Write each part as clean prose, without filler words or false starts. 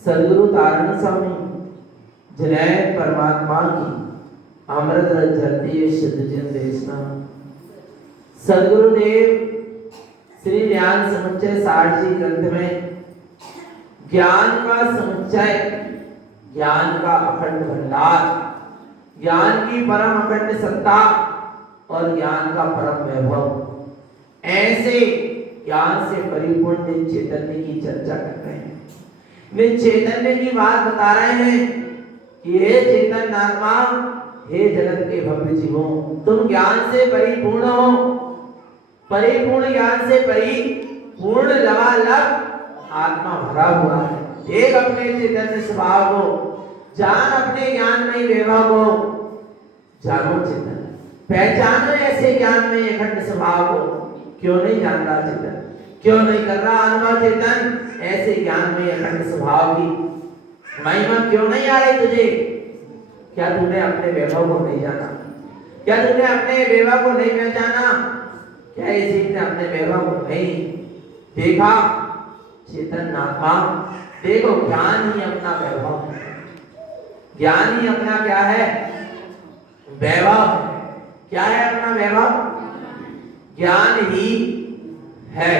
सदगुरु तारण स्वामी जिन्हें परमात्मा की अमृत रस जलती शुद्ध जन देशना सदगुरुदेव श्री ज्ञान समुच्चय सारसी ग्रंथ में ज्ञान का समुच्चय, ज्ञान का अखंड भंडार, ज्ञान की परम अखंड सत्ता और ज्ञान का परम वैभव, ऐसे ज्ञान से परिपूर्ण चैतन्य की चर्चा कर रहे हैं। वे चैतन्य की बात बता रहे हैं कि हे चेतन आत्मा, हे जगत के भव्य जीवों, तुम ज्ञान से परिपूर्ण हो, परिपूर्ण ज्ञान से परिपूर्ण लबालब आत्मा भरा हुआ है। देख अपने चैतन्य स्वभाव को, जान अपने ज्ञान में वैभव को, जानो चेतन, पहचानो ऐसे ज्ञान में अखंड स्वभाव को। क्यों नहीं जान रहा चेतन, क्यों नहीं कर रहा अनुभव चेतन ऐसे ज्ञान में अखंड स्वभाव की महिमा क्यों नहीं आ रही तुझे? क्या तूने अपने वैभव को नहीं जाना? क्या तूने अपने वैभव को नहीं पहचाना? क्या इसी ने अपने वैभव को नहीं देखा? चेतन आत्मा देखो, ज्ञान ही अपना वैभव है, ज्ञान ही अपना क्या है? वैभव। क्या है अपना वैभव? ज्ञान ही है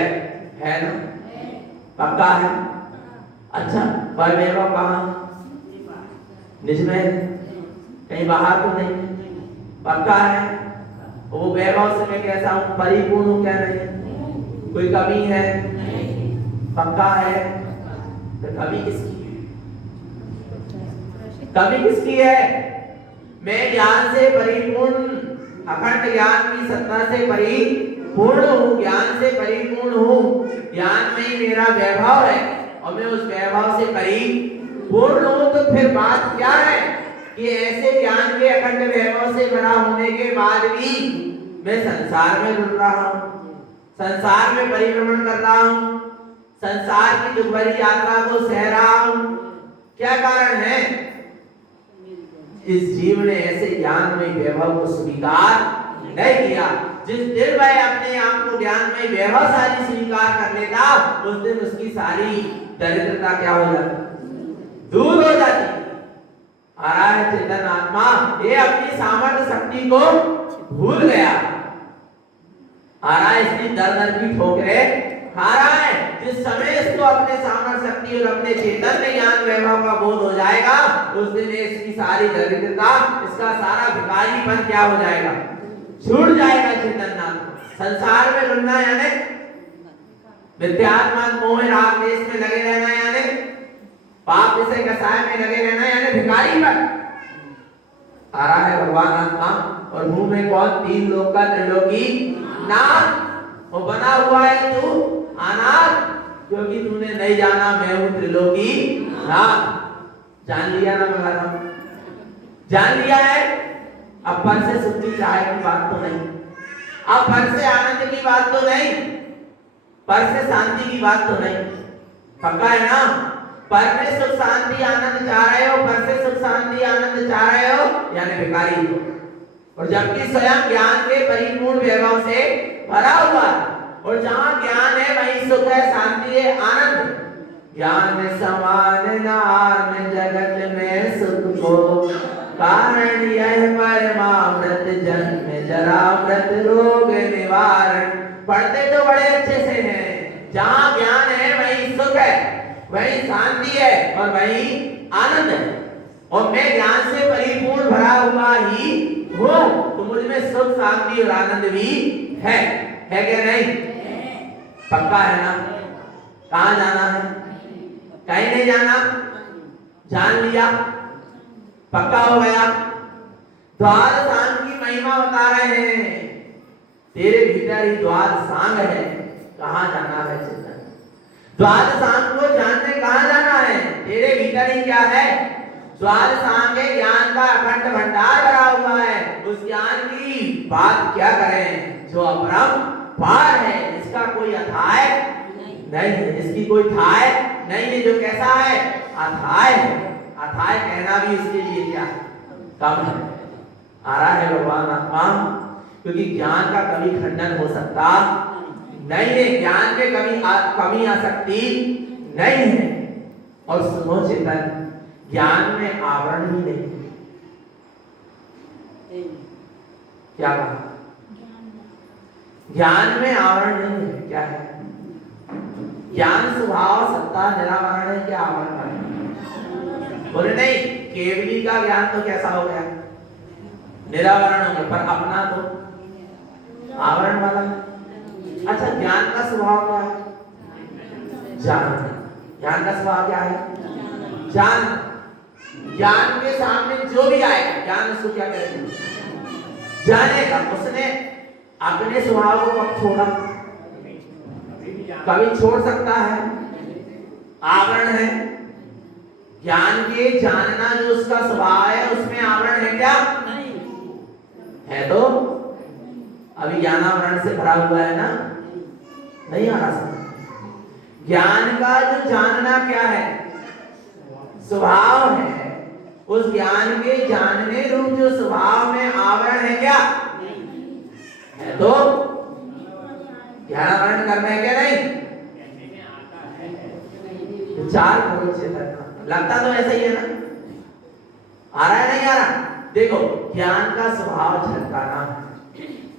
ना? पक्का है? अच्छा, पर वैभव कहाँ? निज में, कहीं बाहर तो नहीं? पक्का है? वो वैभव से मैं कैसा हूँ? परिपूर्ण हूँ क्या? नहीं, कोई कमी है? पक्का है? तो कमी किसकी है? कमी किसकी है? मैं ज्ञान से परिपूर्ण, अखंड ज्ञान की सत्ता से परिपूर्ण हूँ, ज्ञान से परिपूर्ण हूँ, ज्ञान में ही मेरा वैभव है और मैं उस वैभव से परिपूर्ण हूँ। तो फिर बात क्या है कि ऐसे ज्ञान के अखंड वैभव से भरा होने के बाद भी मैं संसार में रुल रहा हूँ, संसार में परिभ्रमण कर रहा हूँ, संसार की दुख भरी यात्रा को सह रहा हूँ। क्या कारण है? इस जीव ने ऐसे ज्ञान में वैभव को स्वीकार नहीं किया। जिस दिन वह अपने आप को ज्ञान में वैभव सारी स्वीकार कर लेता, उस दिन उसकी सारी दरिद्रता क्या हो जाती? दूर हो जाती। आ रहा है चेतन आत्मा, ये अपनी सामर्थ्य शक्ति को भूल गया, आ रहा है इसकी दर दर की ठोकरें खा रहा है। जिस समय इसको अपने सामर्थ्य शक्ति और अपने चेतन में ज्ञान वैभव का बोध हो जाएगा, उस दिन इसकी सारी दरिद्रता, इसका सारा भिखारीपन क्या हो जाएगा? छूट जाएगा। चेतन संसार में रुलना यानी विद्यात्मक मोह राग देश में लगे रहना, यानी पाप विषय कसाय में लगे रहना, यानी भिखारीपन। आ रहा है भगवान आत्मा, और मुंह में कौन? तीन लोक का त्रिलोकी नाथ। वो बना हुआ है तू अनाथ, क्योंकि तूने नहीं जाना मैं हूं त्रिलोकी नाथ। जान लिया ना मगाना? जान लिया है। अब पर से सुखी चाहे की बात तो नहीं, अब पर से आनंद की बात तो नहीं, पर से शांति की बात तो नहीं। पक्का है ना? पर में सुख शांति आनंद चाह रहे हो, पर से सुख शांति आनंद चाह रहे हो, यानी भिखारी हो। और जबकि स्वयं ज्ञान के परिपूर्ण वैभव से भरा हुआ है, और जहां ज्ञान है वहीं सुख है, शांति है, आनंद। ज्ञान समान नाम जगत में सुख को, कारण यह परमामृत जन्म जरा मृत रोग निवारण। पढ़ते तो बड़े अच्छे से हैं, जहां ज्ञान है वहीं सुख है, वहीं शांति है और वहीं आनंद है। और मैं ज्ञान से परिपूर्ण भरा हुआ ही हूं, तो मुझ में सुख शांति और आनंद भी है क्या नहीं? पक्का है ना? कहां जाना है? कहीं नहीं जाना, जान लिया, पक्का हो गया। द्वार सांग की महिमा बता रहे हैं, तेरे भीतर ही द्वार सांग है, कहां जाना है चिंतन? द्वार सांग को जानने कहां जाना है? तेरे भीतर ही क्या है? द्वार सांग है, ज्ञान का अखंड भंडार भरा हुआ है। उस ज्ञान की बात क्या करें जो अपरम पार है, इसका कोई अथाय नहीं है, इसकी कोई थाय नहीं है, जो कैसा है? अथाय है। अथाय कहना भी इसके लिए क्या कम है? आ रहा है भगवान आत्मा, क्योंकि ज्ञान का कभी खंडन हो सकता नहीं है, ज्ञान में कमी आ सकती नहीं है। और सुनो चेतन, ज्ञान में आवरण ही नहीं है। क्या कहा? ज्ञान में आवरण नहीं है, क्या है? ज्ञान स्वभाव सत्ता निरावरण है, क्या आवरण है? बोले नहीं, केवली का ज्ञान तो कैसा हो गया? निरावरण हो गया, पर अपना तो आवरण वाला। अच्छा, ज्ञान का स्वभाव क्या है? जान। ज्ञान का स्वभाव क्या है? जान। ज्ञान के सामने जो भी आएगा, ज्ञान उसको क्या करेगा? जानेगा। उसने अपने स्वभाव को कब छोड़ा? कभी छोड़ सकता है? आवरण है। ज्ञान के जानना जो उसका स्वभाव है, उसमें आवरण है क्या? है तो अभी ज्ञानावरण से भरा हुआ है ना, नहीं आ रहा समझ। ज्ञान का जो जानना क्या है? स्वभाव है। उस ज्ञान के जानने रूप जो स्वभाव में आवरण है क्या? है तो ज्ञानावरण करना है क्या नहीं? विचार करो चेतन, लगता तो ऐसा ही है ना? आ रहा है नहीं आ रहा? देखो, ज्ञान का स्वभाव झलकाना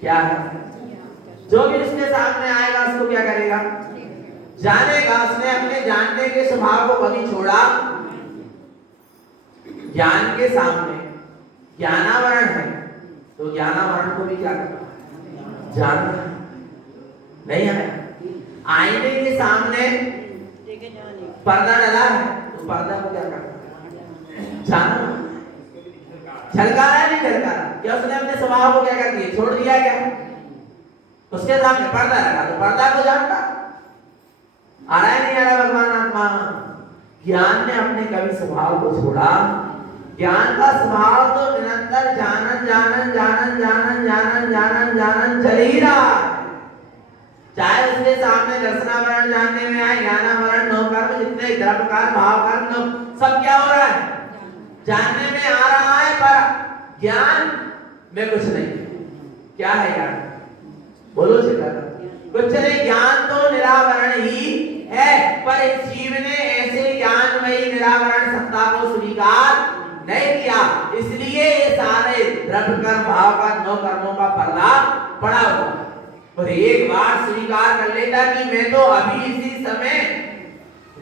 क्या है? जो भी उसके सामने आएगा उसको क्या करेगा? जानेगा। उसने अपने जानने के स्वभाव को कभी छोड़ा? ज्ञान के सामने ज्ञानावरण है, तो ज्ञानावरण को भी क्या करना? जानना नहीं है। आईने के सामने पर्दा डला है, तो पर्दा को क्या करना? जानना। झलका रहा है नहीं झलका रहा? क्या उसने अपने स्वभाव को क्या कर दिया? छोड़ दिया क्या? उसके सामने पर्दा रखा, तो पर्दा को जानता। आ रहा है नहीं आ रहा भगवान आत्मा? ज्ञान ने अपने कभी स्वभाव को छोड़ा? ज्ञान का स्वभाव तो निरंतर जानन जानन जानन जानन जानन जानन जानन चल ही रहा है। चाहे उसके सामने दर्शनावरण जानने में आए, ज्ञानावरण, नौ कर्म, जितने द्रव्यकार भाव कर्म, सब क्या हो रहा है? जानने में आ रहा है, पर ज्ञान में कुछ नहीं। क्या है ज्ञान? बोलो चेतन। कुछ नहीं, ज्ञान तो निरावरण ही है, पर इस जीव ने ऐसे ज्ञानमयी निरावरण सत्ता को स्वीकार नहीं किया, इसलिए ये सारे द्रव्य कर्म भाव का नौ कर्मों का पर्दा पड़ा हुआ। और एक बार स्वीकार कर लेता कि मैं तो अभी इसी समय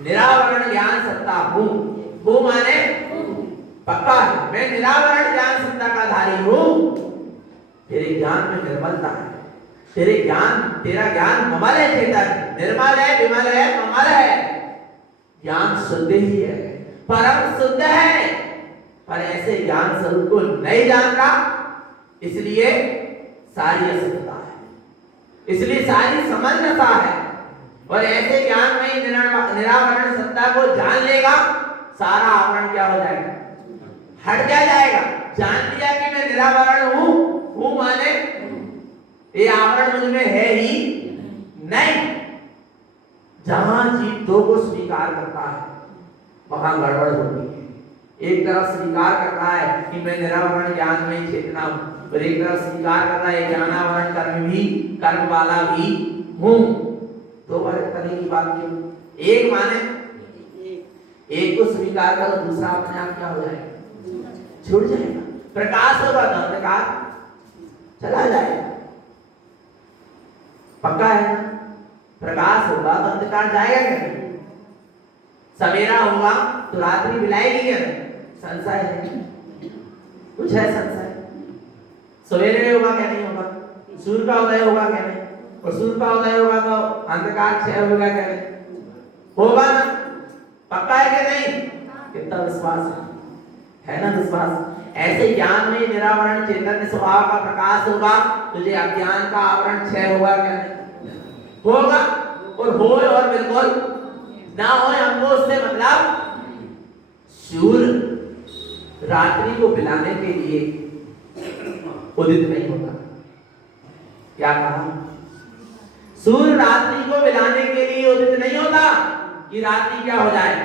निरावरण ज्ञान सत्ता हूं। वो माने पक्का है, मैं निरावरण ज्ञान सत्ता का धारी हूं। तेरे ज्ञान में निर्मलता है, तेरा ज्ञान ममल है चेतन, निर्मल है, विमल है, ममल है। ज्ञान शुद्ध ही है, परम शुद्ध है, पर ऐसे ज्ञान स्वरूप को नहीं जानता, इसलिए सारी असुरता है, इसलिए सारी समन्वता है। और ऐसे ज्ञान में निरावरण सत्ता को जान लेगा, सारा आवरण क्या हो जाएगा? हट जाएगा। जान लिया कि मैं निरावरण हूं माने ये आवरण मुझ में है ही नहीं। जहां जीव दो को स्वीकार करता है, वहां गड़बड़ होती है। एक तरफ स्वीकार कर रहा है कि मैं निरावरण ज्ञान में चेतना हूं, और एक तरफ स्वीकार कर रहा है ज्ञानावरण कर्म वाला भी हूं। दो तरह की बात क्यों? एक माने एक को स्वीकार करो, दूसरा अपने आप क्या हो जाएगा? छूट जाएगा। प्रकाश होगा तो अंधकार चला जाएगा, पक्का है ना? प्रकाश होगा तो अंधकार जाएगा क्या? सवेरा होगा तो रात्रि बिलाएगी क्या? संशय है, कुछ है संशय? सवेरे में होगा क्या? नहीं होगा। सूर्य का उदय होगा क्या? नहीं। और सूर्य का उदय होगा तो अंधकार क्षय होगा क्या? नहीं होगा ना? पक्का है कि नहीं? कितना विश्वास है ना? विश्वास। ऐसे ज्ञान में निरावरण चैतन्य स्वभाव का प्रकाश होगा, तुझे अज्ञान का आवरण क्षय होगा क्या? नहीं होगा। और होए और बिल्कुल ना होए, हमको उससे मतलब सूर्य रात्रि को बिलाने के लिए उदित नहीं होता। क्या कहा? सूर्य रात्रि को बिलाने के लिए उदित नहीं होता कि रात्रि क्या हो जाए,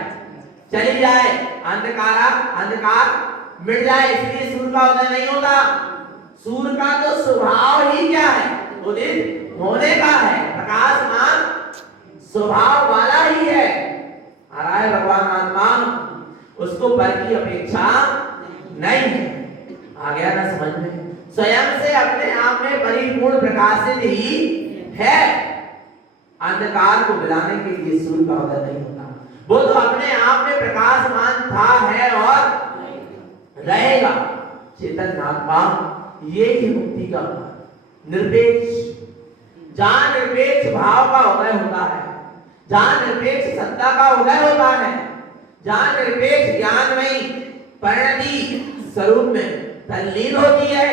चली जाए, अंधकार मिट जाए, इसलिए सूर्य का उदय नहीं होता। सूर्य का तो स्वभाव ही क्या है? उदित होने का है, प्रकाशमान स्वभाव वाला ही है। आ रहा है भगवान आत्मा, उसको पर की अपेक्षा नहीं है। आ गया ना समझ में? स्वयं से अपने आप में परिपूर्ण प्रकाशित ही है। अंधकार को बिलाने के लिए सूर्य का उदय नहीं होता। वो तो अपने आप में प्रकाशमान था, है और रहेगा। चेतन आत्मा, ये ही मुक्ति का निरपेक्ष, जहां निरपेक्ष भाव का उदय होता है, जहां निरपेक्ष सत्ता का उदय होता है, जहां निरपेक्ष ज्ञानमयी परिणति स्वरूप में तल्लीन होती है,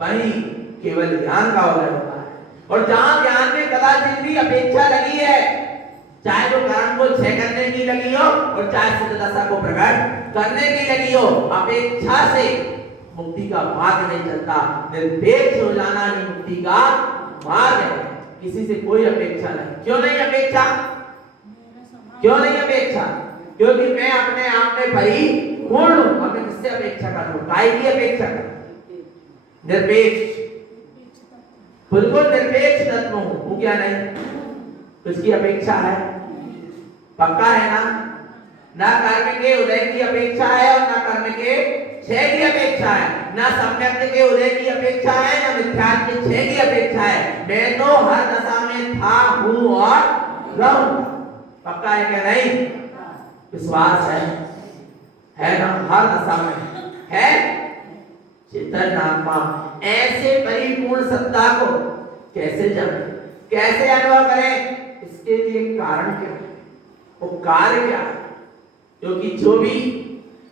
वहीं केवल ज्ञान का उदय होता है। और जहां ज्ञान में कदाचित भी अपेक्षा लगी है, चाहे वो कर्म को क्षय करने की लगी हो और चाहे सिद्ध दशा को प्रकट करने की लगी हो, अपेक्षा से मुक्ति का मार्ग नहीं चलता। निरपेक्ष हो जाना ही मुक्ति का मार्ग है। किसी से कोई अपेक्षा नहीं। क्यों नहीं अपेक्षा? क्यों नहीं अपेक्षा? क्योंकि मैं अपने आप में परिपूर्ण हूं। अब मैं किससे अपेक्षा कर लूं? काय की अपेक्षा कर? निरपेक्ष, बिल्कुल निरपेक्ष तत्व हूं क्या? नहीं, उसकी अपेक्षा है, पक्का है ना? ना कर्म के उदय की अपेक्षा है और ना कर्म के क्षय की अपेक्षा है, ना सम्यक के उदय की अपेक्षा है, ना मिथ्यात्व के क्षय की अपेक्षा है। मैं तो हर दशा में था, हूं और रहूं। पक्का है क्या? नहीं, विश्वास है ना? हर दशा में है। चेतन आत्मा ऐसे परिपूर्ण सत्ता को कैसे जाने, कैसे अनुभव करें? इसके लिए कारण क्या है? वो कार्य क्या है? क्योंकि जो भी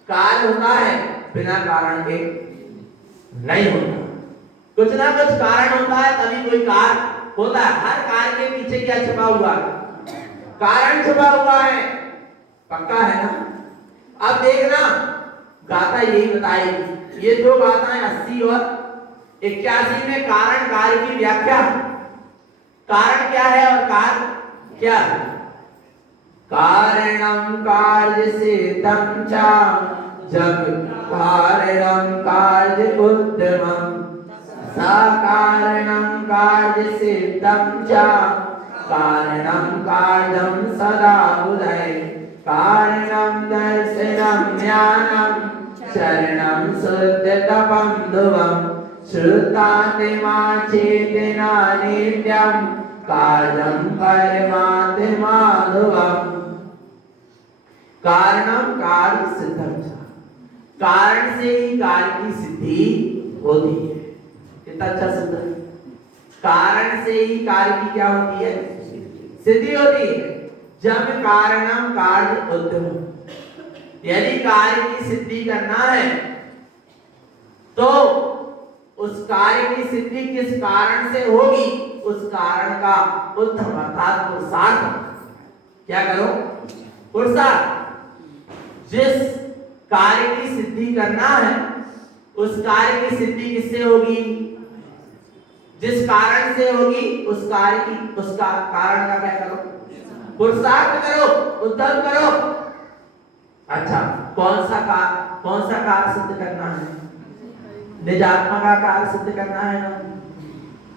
कार्य होता है बिना कारण के नहीं होता। कुछ ना कुछ कारण होता है तभी कोई कार्य होता है। हर कार्य के पीछे क्या छुपा हुआ है? कारण छुपा हुआ है। पक्का है ना? अब देखना, गाथा यही बताएगी। ये दो गाथाएं 80 और 81 में कारण कार्य की व्याख्या, कारण क्या है और कार्य क्या है? कारणं कार्य सिद्धं च, जब कारणं कार्य उद्यमं, सकारणं कार्य सिद्धं च, कारणं कार्यं सदा उदय, कारणं दर्शनं ज्ञानं, चरणं शुद्ध तपं ध्रुवं, श्रुतात्मा चेतना नित्यं, कार्यं परमात्मा ध्रुवम्। कारणं कार्य सिद्धं च, कारण से ही कार्य की सिद्धि होती है। कितना अच्छा सूत्र है? कारण से ही कार्य की क्या होती है? सिद्धि होती है। जब कारणं कार्य उद्यमम्, यदि कार्य की सिद्धि करना है तो उस कार्य की सिद्धि किस कारण से होगी? उस कारण का उद्यम अर्थात पुरुषार्थ क्या करो? पुरुषार्थ। जिस कार्य की सिद्धि करना है उस कार्य की सिद्धि किससे होगी? जिस कारण से होगी उस कार्य की, उसका कारण का क्या करो? पुरुषार्थ करो, उद्यम करो। अच्छा, कौन सा कार्य सिद्ध करना है? निज आत्मा का कार्य सिद्ध करना है ना?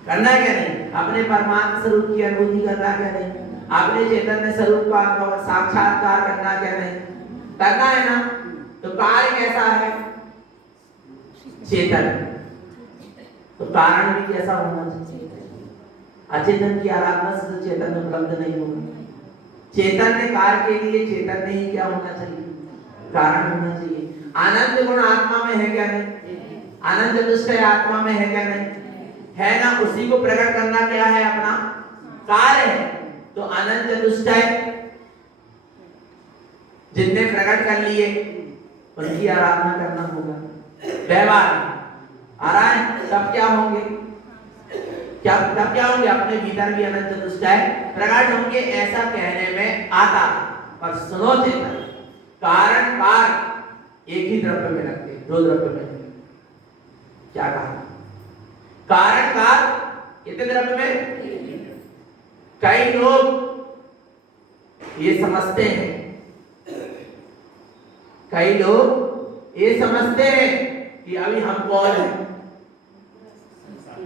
करना है क्या नहीं? अपने परमात्मा स्वरूप की अनुभूति करना क्या नहीं? अपने चैतन्य स्वरूप का साक्षात्कार करना क्या नहीं? करना है ना? तो कार्य कैसा है? चेतन। तो कारण भी कैसा होना चाहिए? अचेतन की आराधना से तो चेतन उपलब्ध नहीं होगा। चैतन्य कार्य के लिए चैतन्य ही क्या होना चाहिए? कारण होना चाहिए। आनंद गुण आत्मा में है क्या नहीं? आनंद चतुष्टय आत्मा में है क्या नहीं? है ना? उसी को प्रकट करना क्या है? अपना कार्य है। तो अनंत चतुष्टय जितने प्रकट कर लिए उनकी आराधना करना होगा। व्यवहार आ रहा है तब क्या होंगे? तब क्या होंगे? अपने भीतर भी अनंत चतुष्टय प्रकट होंगे, ऐसा कहने में आता। पर सुनो चेतन, कारण कार्य एक ही द्रव्य में लगते, दो द्रव्य में नहीं। क्या कहा? कारण कार्य कितने द्रव्य में? कई लोग ये समझते हैं, कई लोग ये समझते हैं कि अभी हम कौन है?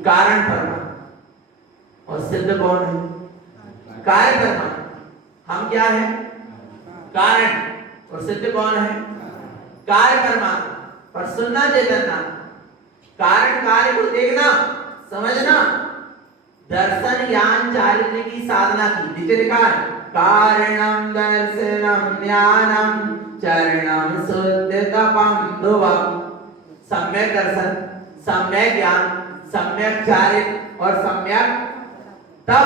कारण परमात्मा। और सिद्ध कौन है? कार्य परमात्मा। हम क्या है? कारण। और सिद्ध कौन है? कार्य परमात्मा। पर सुनना चेतना, कारण कार्य को देखना, समझना, दर्शन ज्ञान चारित्र की साधना की। नीचे लिखा है कारणम दर्शनम ज्ञानम चरणम शुद्ध तपम ध्रुवम। सम्यक दर्शन, सम्यक ज्ञान, सम्यक चारित्र और सम्यक तप,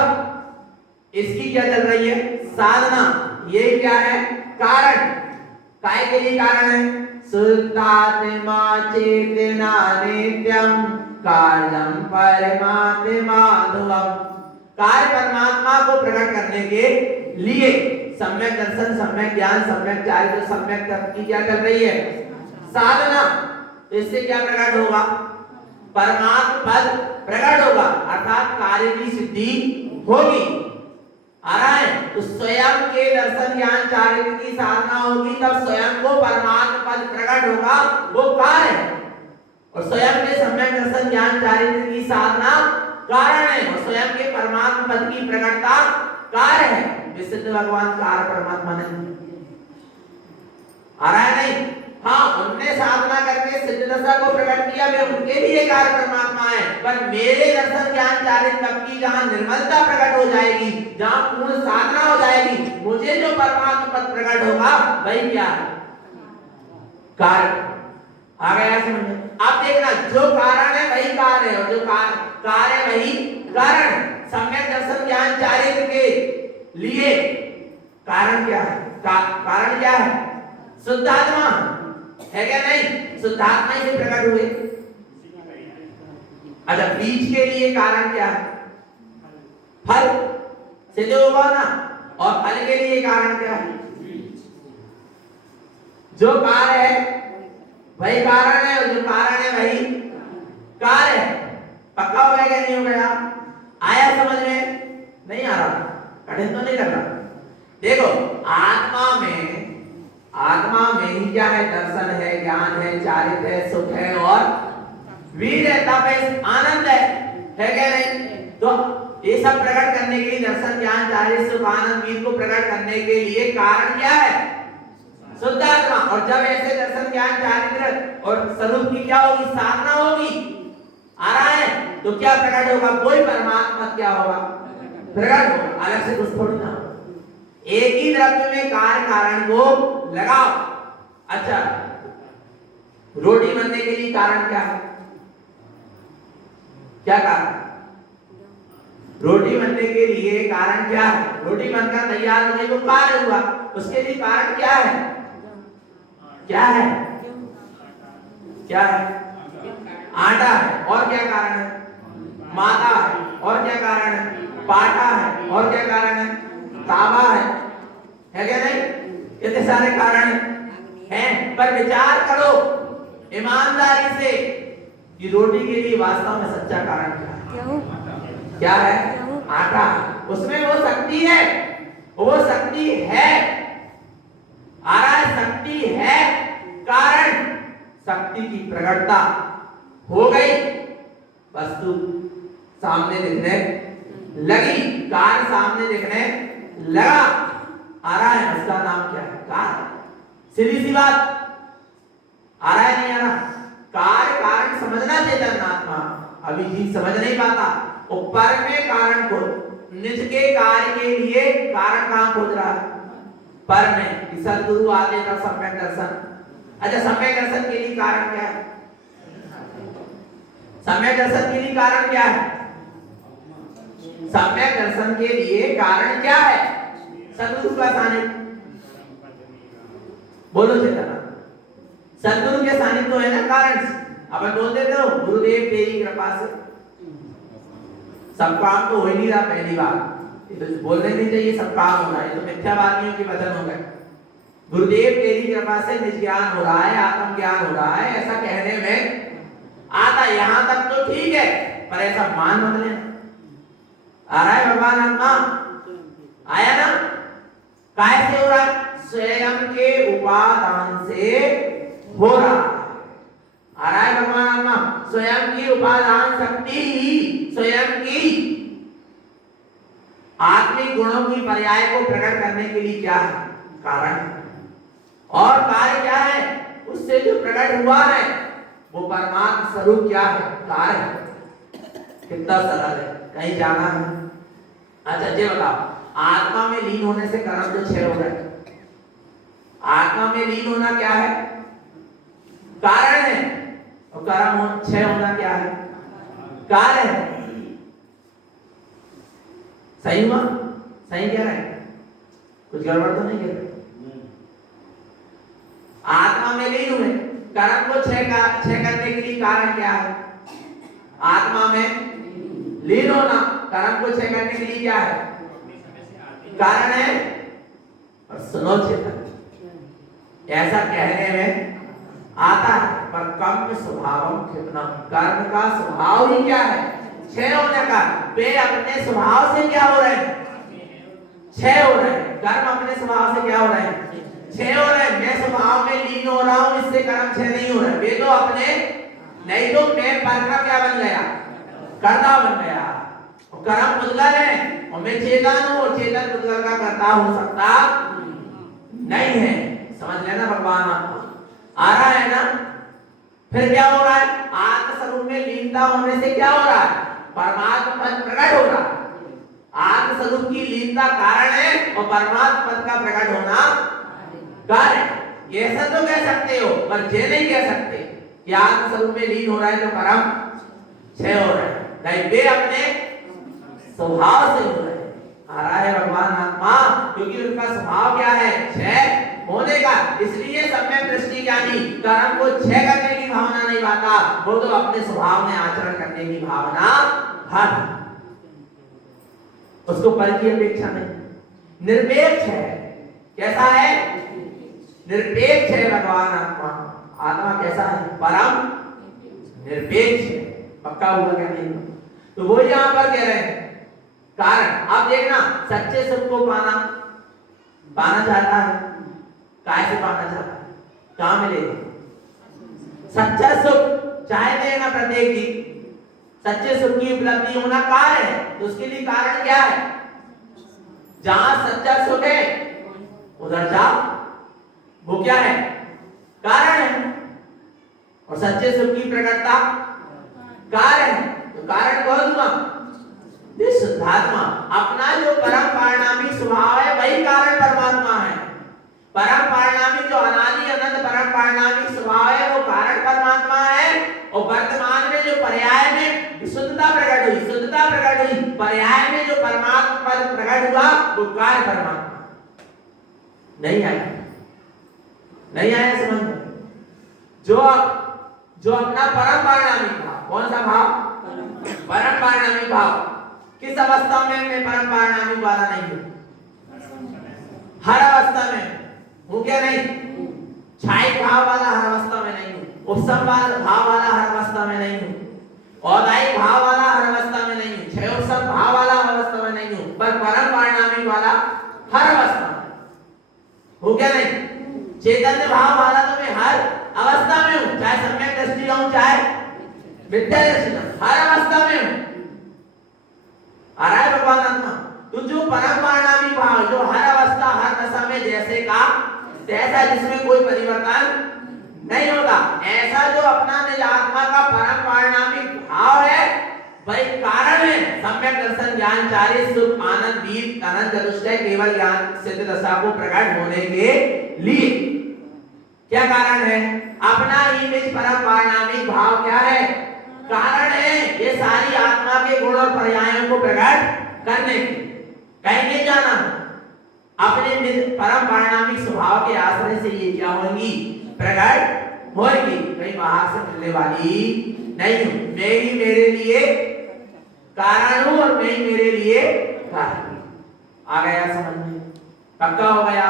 इसकी क्या चल रही है? साधना। ये क्या है? कारण। काय के लिए कारण है? शुद्धात्मा चेतना नित्यम कार्यम परमात्मा ध्रुवम। कार्य परमात्मा को प्रकट करने के लिए सम्यक दर्शन, सम्यक ज्ञान, सम्यक चारित्र, सम्यक तप की क्या कर रही है? साधना। तो इससे क्या प्रकट होगा? परमात्म पद प्रकट होगा, अर्थात कार्य की सिद्धि होगी। आ रहा है? तो स्वयं के दर्शन ज्ञान चारित्र की साधना होगी, तब स्वयं को परमात्म पद प्रकट होगा, वो कार्य है। और स्वयं के सम्यक दर्शन ज्ञान चारित्र की साधना कारण है, और स्वयं के परमात्म पद की प्रकटता कार्य है। विशुद्ध भगवान कार्य परमात्मा नहीं। आ रहा है नहीं? हाँ, उनने साधना करके सिद्ध दशा को प्रकट किया, वे उनके लिए कार्य परमात्मा है। पर मेरे दर्शन ज्ञान चारित्र तप की जहां निर्मलता प्रकट हो जाएगी, जहां पूर्ण साधना हो जाएगी, मुझे जो परमात्मा पद प्रकट होगा वही क्या है? कार्य। आ गया समझ में? आप देखना, जो कारण है वही कार्य है, और जो कार्य वही कारण। सम्यक दर्शन ज्ञान चारित्र के लिए कारण क्या है? कारण क्या है? शुद्धात्मा है क्या नहीं? शुद्धात्मा से प्रकट हुए। अच्छा, बीज के लिए कारण क्या है? फल सिद्ध होगा ना। और फल के लिए कारण क्या है? जो कार्य है वही कारण है, और जो कारण है वही कार्य है। पक्का हो गया क्या नहीं हो गया? आया समझ में? नहीं आ रहा? कठिन तो नहीं लग रहा? देखो, आत्मा में ही क्या है? दर्शन है, ज्ञान है, चारित्र है, सुख है और वीर है, तप है, आनंद है क्या नहीं? तो ये सब प्रकट करने के लिए, दर्शन ज्ञान चारित्र सुख आनंद वीर को प्रकट करने के लिए कारण क्या है? शुद्ध आत्मा। और जब ऐसे दर्शन ज्ञान चारित्र और स्वरूप की क्या होगी? साधना होगी। आ रहा है? तो क्या प्रकट होगा? कोई परमात्मा क्या होगा? प्रकट होगा। अलग से कुछ थोड़ी ना। एक ही द्रव्य में कार्य कारण को लगाओ। अच्छा, रोटी बनने के लिए कारण क्या है? क्या कारण? रोटी बनने के लिए कारण क्या है? रोटी बनकर तैयार हो गई, वो कार्य हुआ। उसके लिए कारण क्या है? क्या है? क्या है? आटा है। और क्या कारण है? माता है। और क्या कारण है? पाटा है। और क्या कारण है? तावा है क्या नहीं? इतने सारे कारण हैं। पर विचार करो ईमानदारी से कि रोटी के लिए वास्तव में सच्चा कारण क्या है? क्या है? आटा। उसमें वो शक्ति है, वो शक्ति है आ रहा है शक्ति है कारण, शक्ति की प्रकटता हो गई, वस्तु सामने दिखने लगी, कार्य सामने दिखने लगा, आ रहा है, उसका नाम क्या है? कार्य। सीधी सी बात, आ रहा है नहीं आ रहा? कार्य कारण समझना चेतन आत्मा, अभी जी समझ नहीं पाता, ऊपर में कारण को, निज के कार्य के लिए कारण कहां खोज रहा है? पर में, कि सद्गुरु आदि का सम्यक दर्शन। अच्छा, सम्यक दर्शन के लिए कारण क्या है? सम्यक दर्शन के लिए कारण क्या है? सम्यक दर्शन के लिए कारण क्या है? सद्गुरु का सानिध्य। बोलो चेतना, सद्गुरु के सानिध्य तो है ना कारण। अपन बोलते तो गुरुदेव तेरी कृपा से सब काम तो हो ही नहीं रहा। पहली बात ये तो बोलने नहीं चाहिए सब काम हो रहा है, तो मिथ्यावादियों के वचन हो गए। गुरुदेव तेरी कृपा से निज ज्ञान हो रहा है, आत्म ज्ञान हो रहा है, ऐसा कहने में आता, यहां तक तो ठीक है, पर ऐसा मान मत लेना। आ रहा है भगवान आत्मा, आया ना? कैसे हो रहा है? स्वयं के उपादान से हो रहा है। आ रहा है भगवान आत्मा, स्वयं की उपादान शक्ति ही स्वयं की आत्मिक गुणों की पर्याय को प्रकट करने के लिए क्या है? कारण। और कार्य क्या है? उससे जो प्रकट हुआ है वो परमात्मा स्वरूप क्या है? कार्य। कितना सरल है, कहीं जाना है? अच्छा ये बताओ, आत्मा में लीन होने से कर्म जो क्षय हो रहा है, आत्मा में लीन होना क्या है? कारण है, और कर्म क्षय होना क्या है? कार्य है। सही हुआ? सही कह रहे हैं? कुछ गड़बड़ तो नहीं कह रहे? आत्मा में लीन हुए, कर्म को क्षय करने के लिए कारण क्या है? आत्मा में लीन होना, कर्म को क्षय करने के लिए क्या है? कारण है। और सुनो चेतन, ऐसा कहने में आता है, पर कर्म स्वभाव कितना, कर्म का स्वभाव ही क्या है? क्षय होने का। वे अपने स्वभाव से क्या हो रहे हैं? क्षय हो रहे हैं। कर्म अपने स्वभाव से क्या हो रहे हैं? क्षय हो रहे हैं। मैं स्वभाव में लीन हो रहा हूं, इससे कर्म क्षय नहीं हो रहा है। वे तो अपने, नहीं तो मैं पर का क्या बन गया? कर्ता बन गया। और कर्म पुद्गल है, और मैं चेतन हूं, चेतन पुद्गल का कर्ता हो सकता नहीं है। समझ लेना भगवान आ रहा है ना? फिर क्या हो रहा है? आत्म स्वरूप में लीनता होने से क्या हो रहा है? परमात्मा पद प्रकट हो रहा है। आत्म स्वरूप की लीनता कारण है, और परमात्मा पद का प्रकट होना कार्य। ऐसा तो कह सकते हो, पर ये नहीं कह सकते कि आत्म स्वरूप में लीन हो रहा है तो कर्म क्षय हो रहा है। नहीं, वे अपने स्वभाव से हो रहे हैं। आ रहा है भगवान आत्मा, क्योंकि उनका स्वभाव क्या है? क्षय होने का। इसलिए सम्यक दृष्टि ज्ञानी कर्म को क्षय करने की भावना नहीं पाता, वो तो अपने स्वभाव में आचरण करने की भावना हर, उसको फल की अपेक्षा नहीं। निरपेक्ष है। कैसा है? निरपेक्ष है भगवान आत्मा। आत्मा कैसा है? परम निरपेक्ष है। पक्का हुआ क्या? नहीं। तो वो यहां पर कह रहे हैं कारण। अब देखना, सच्चे सुख को पाना चाहता है, कैसे पाना चाहता है? कहां मिलेगा सच्चा सुख? चाहे देना प्रत्येक जी, सच्चे सुख की उपलब्धि होना कार्य है, तो उसके लिए कारण क्या है? जहां सच्चा सुख है उधर जाओ, वो क्या है? कारण है। और सच्चे सुख की प्रकटता कारण है, तो कारण कौन हुआ? शुद्धात्मा। अपना जो परम पारणामी स्वभाव है वही कारण परमात्मा है। परम पारणामी जो अनादि अनंत परम पारणामी स्वभाव है वो कारण परमात्मा है। और वर्तमान में जो पर्याय में शुद्धता प्रकट हुई, शुद्धता प्रकट हुई, पर्याय में जो परमात्मा पद प्रकट हुआ वो कार्य परमात्मा। नहीं आया? नहीं आया समझ में? जो अपना परम पारणामी भाव, कौन सा भाव? परम पारणामी भाव। किस अवस्था में मैं परम पारणामी वाला नहीं हूं? हर अवस्था में हूं क्या? नहीं। छाई भाव वाला हर अवस्था में नहीं हूं, उपसम भाव वाला हर अवस्था में नहीं हूं, औदाई भाव वाला हर अवस्था में नहीं हूं, क्षयोत्सव भाव वाला हर अवस्था में नहीं हूं, पर परम पारणामी वाला हर अवस्था में हूं क्या? नहीं। चैतन्य भाव वाला तो मैं हर अवस्था में हूँ, चाहे सम्यक दृष्टि हूँ चाहे मिथ्या दृष्टि हूँ, हर अवस्था में हूँ। आ रहा है भगवान आत्मा? तो जो परम परिणामी भाव जो हर अवस्था हर दशा में जैसे का तैसा, जिसमें कोई परिवर्तन नहीं होता, ऐसा जो अपना निज आत्मा का परम परिणामी भाव है, वही कारण है सम्यक दर्शन ज्ञान चारि सुख आनंद वीर अनंत चतुष्टय केवल ज्ञान सिद्ध दशा को प्रकट होने के लिए। क्या कारण है? अपना ही निज परम परिणामी भाव क्या है? कारण है ये सारी आत्मा के गुण और पर्यायों को प्रकट करने की। कहीं नहीं जाना, अपने निज परम परिणामी स्वभाव के आश्रय से ये क्या होंगी? प्रकट होगी। कहीं बाहर से मिलने वाली नहीं हूं, मैं ही मेरे लिए कारण हूं और मैं ही मेरे लिए कारण। आ गया समझ में? पक्का हो गया?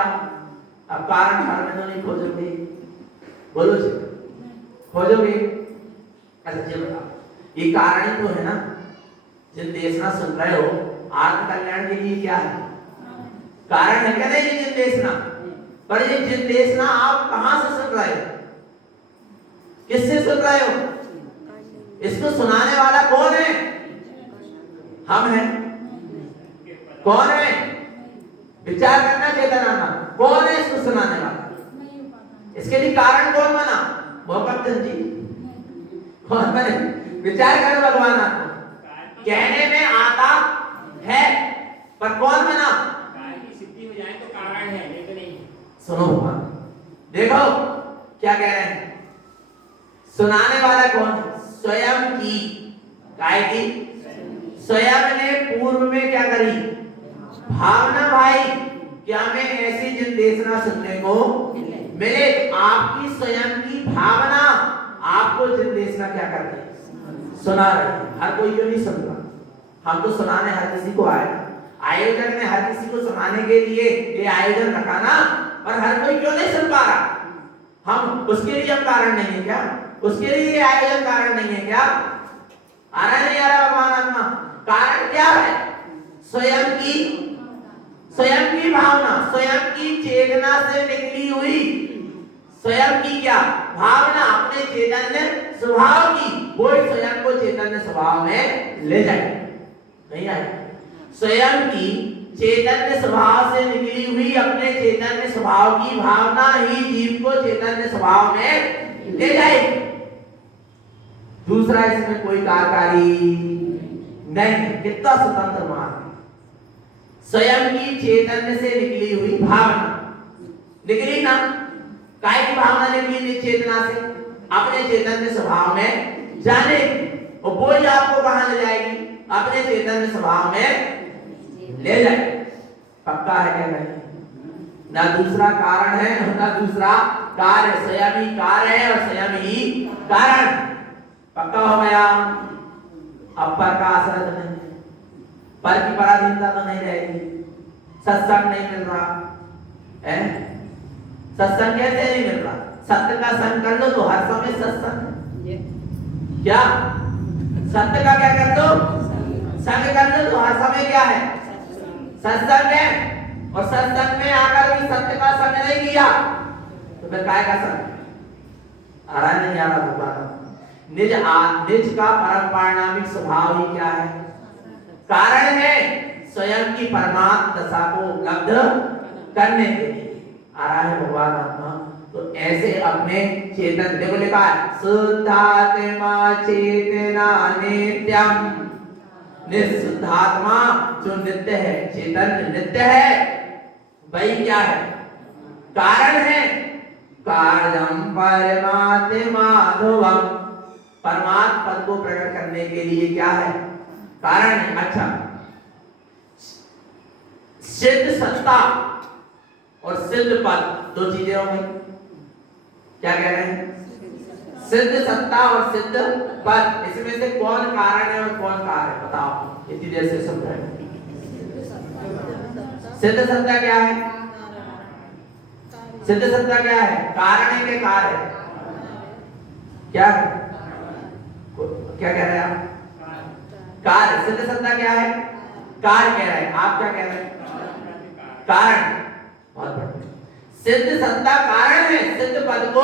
अब कारण हर में तो नहीं खोजोगे, बोलो जी खोजोगे? अच्छा जी बताओ, ये कारण ही तो है ना, जिन देशना सुन रहे हो आत्म कल्याण के लिए क्या है? कारण है क्या? नहीं जिन देशना, पर ये जिन देशना आप कहां से सुन रहे हो? किससे सुन रहे हो? इसको सुनाने वाला कौन है? हम हैं। कौन है? विचार करना चेतनाना, कौन है इसको सुनाने वाला? इसके लिए कारण कौन बना? भगवान जी कौन बने? विचार करो भगवान आपको कहने में आता है, पर कौन बना? कारण की सिद्धि हो जाए तो कारण है, नहीं तो नहीं। सुनो भगवान, देखो क्या कह रहे हैं। सुनाने वाला कौन है? स्वयं की। काय की? स्वयं ने पूर्व में क्या करी? भावना भाई कि हमें ऐसी जिन देशना सुनने को मिले। आपकी स्वयं की भावना आपको जिन देशना क्या कर रही है? सुना रही है। हर कोई क्यों नहीं सुन रहा? हम तो सुनाने हर किसी को आए, आयोजक ने हर किसी को सुनाने के लिए ये आयोजन रखा ना, पर हर कोई क्यों नहीं सुन पा रहा? हम उसके लिए हम कारण नहीं है क्या? उसके लिए ये आयोजन कारण नहीं है क्या? आ रहा नहीं आ रहा भगवान आत्मा? कारण क्या है? स्वयं की भावना, स्वयं की चेतना से निकली हुई स्वयं की क्या भावना? अपने चैतन्य स्वभाव की, वो स्वयं को चैतन्य स्वभाव में ले जाए। नहीं आए? स्वयं की चैतन्य स्वभाव से निकली हुई अपने चैतन्य स्वभाव की भावना ही जीव को चैतन्य स्वभाव में ले जाएगी। दूसरा इसमें कोई कार्यकारी नहीं। कितना स्वतंत्र मार्ग, स्वयं की चैतन्य से निकली हुई भावना निकली ना। काय की भावना निकली? चेतना से अपने चैतन्य स्वभाव में जाने की, और वो ही आपको कहां ले जाएगी? अपने चैतन्य स्वभाव में ले जाएगी। पक्का है क्या? नहीं ना दूसरा कारण है ना दूसरा कार्य, स्वयं ही कार्य है और स्वयं ही कारण। पक्का हो गया? अब पर का असर तो नहीं, पर की पराधीनता तो नहीं रहेगी। सत्संग नहीं मिल रहा है, सत्संग कैसे नहीं मिल रहा? सत्य का संग कर लो तो हर समय सत्संग। क्या सत्य का क्या कर लो? संग कर लो तो हर समय क्या है? सत्संग है। और सत्संग में आकर भी सत्य का संग नहीं किया तो फिर काय का संग? आ रहा नहीं आ रहा भगवान? निज का परम परिणामिक स्वभाव ही क्या है? कारण है स्वयं की परमात्म दशा को उपलब्ध करने के लिए। आ रहा है भगवान आत्मा? तो ऐसे अपने चेतन, देखो लिखा है शुद्धात्मा चेतना नित्यम। निःशुद्धात्मा जो नित्य है, चेतन नित्य है, वही क्या है? कारण है। कार्यम परमात्माधुवम, परमात्म पद को प्रकट करने के लिए क्या है? कारण है। अच्छा, सिद्ध सत्ता और सिद्ध पद दो चीजें हो गई। क्या कह रहे हैं? सिद्ध सत्ता और सिद्ध पद, इसमें से कौन कारण है और कौन कार्य है? बताओ इतनी देर से समझ रहे। सिद्ध सत्ता क्या है? सिद्ध सत्ता क्या है? कारण है कि कार्य है? क्या है? क्या कह रहे हैं आप? कार्य। सिद्ध सत्ता क्या है? कार्य कह रहे हैं। आप क्या कह रहे हैं? कारण। बहुत बढ़िया। सिद्ध सत्ता कारण है सिद्ध पद को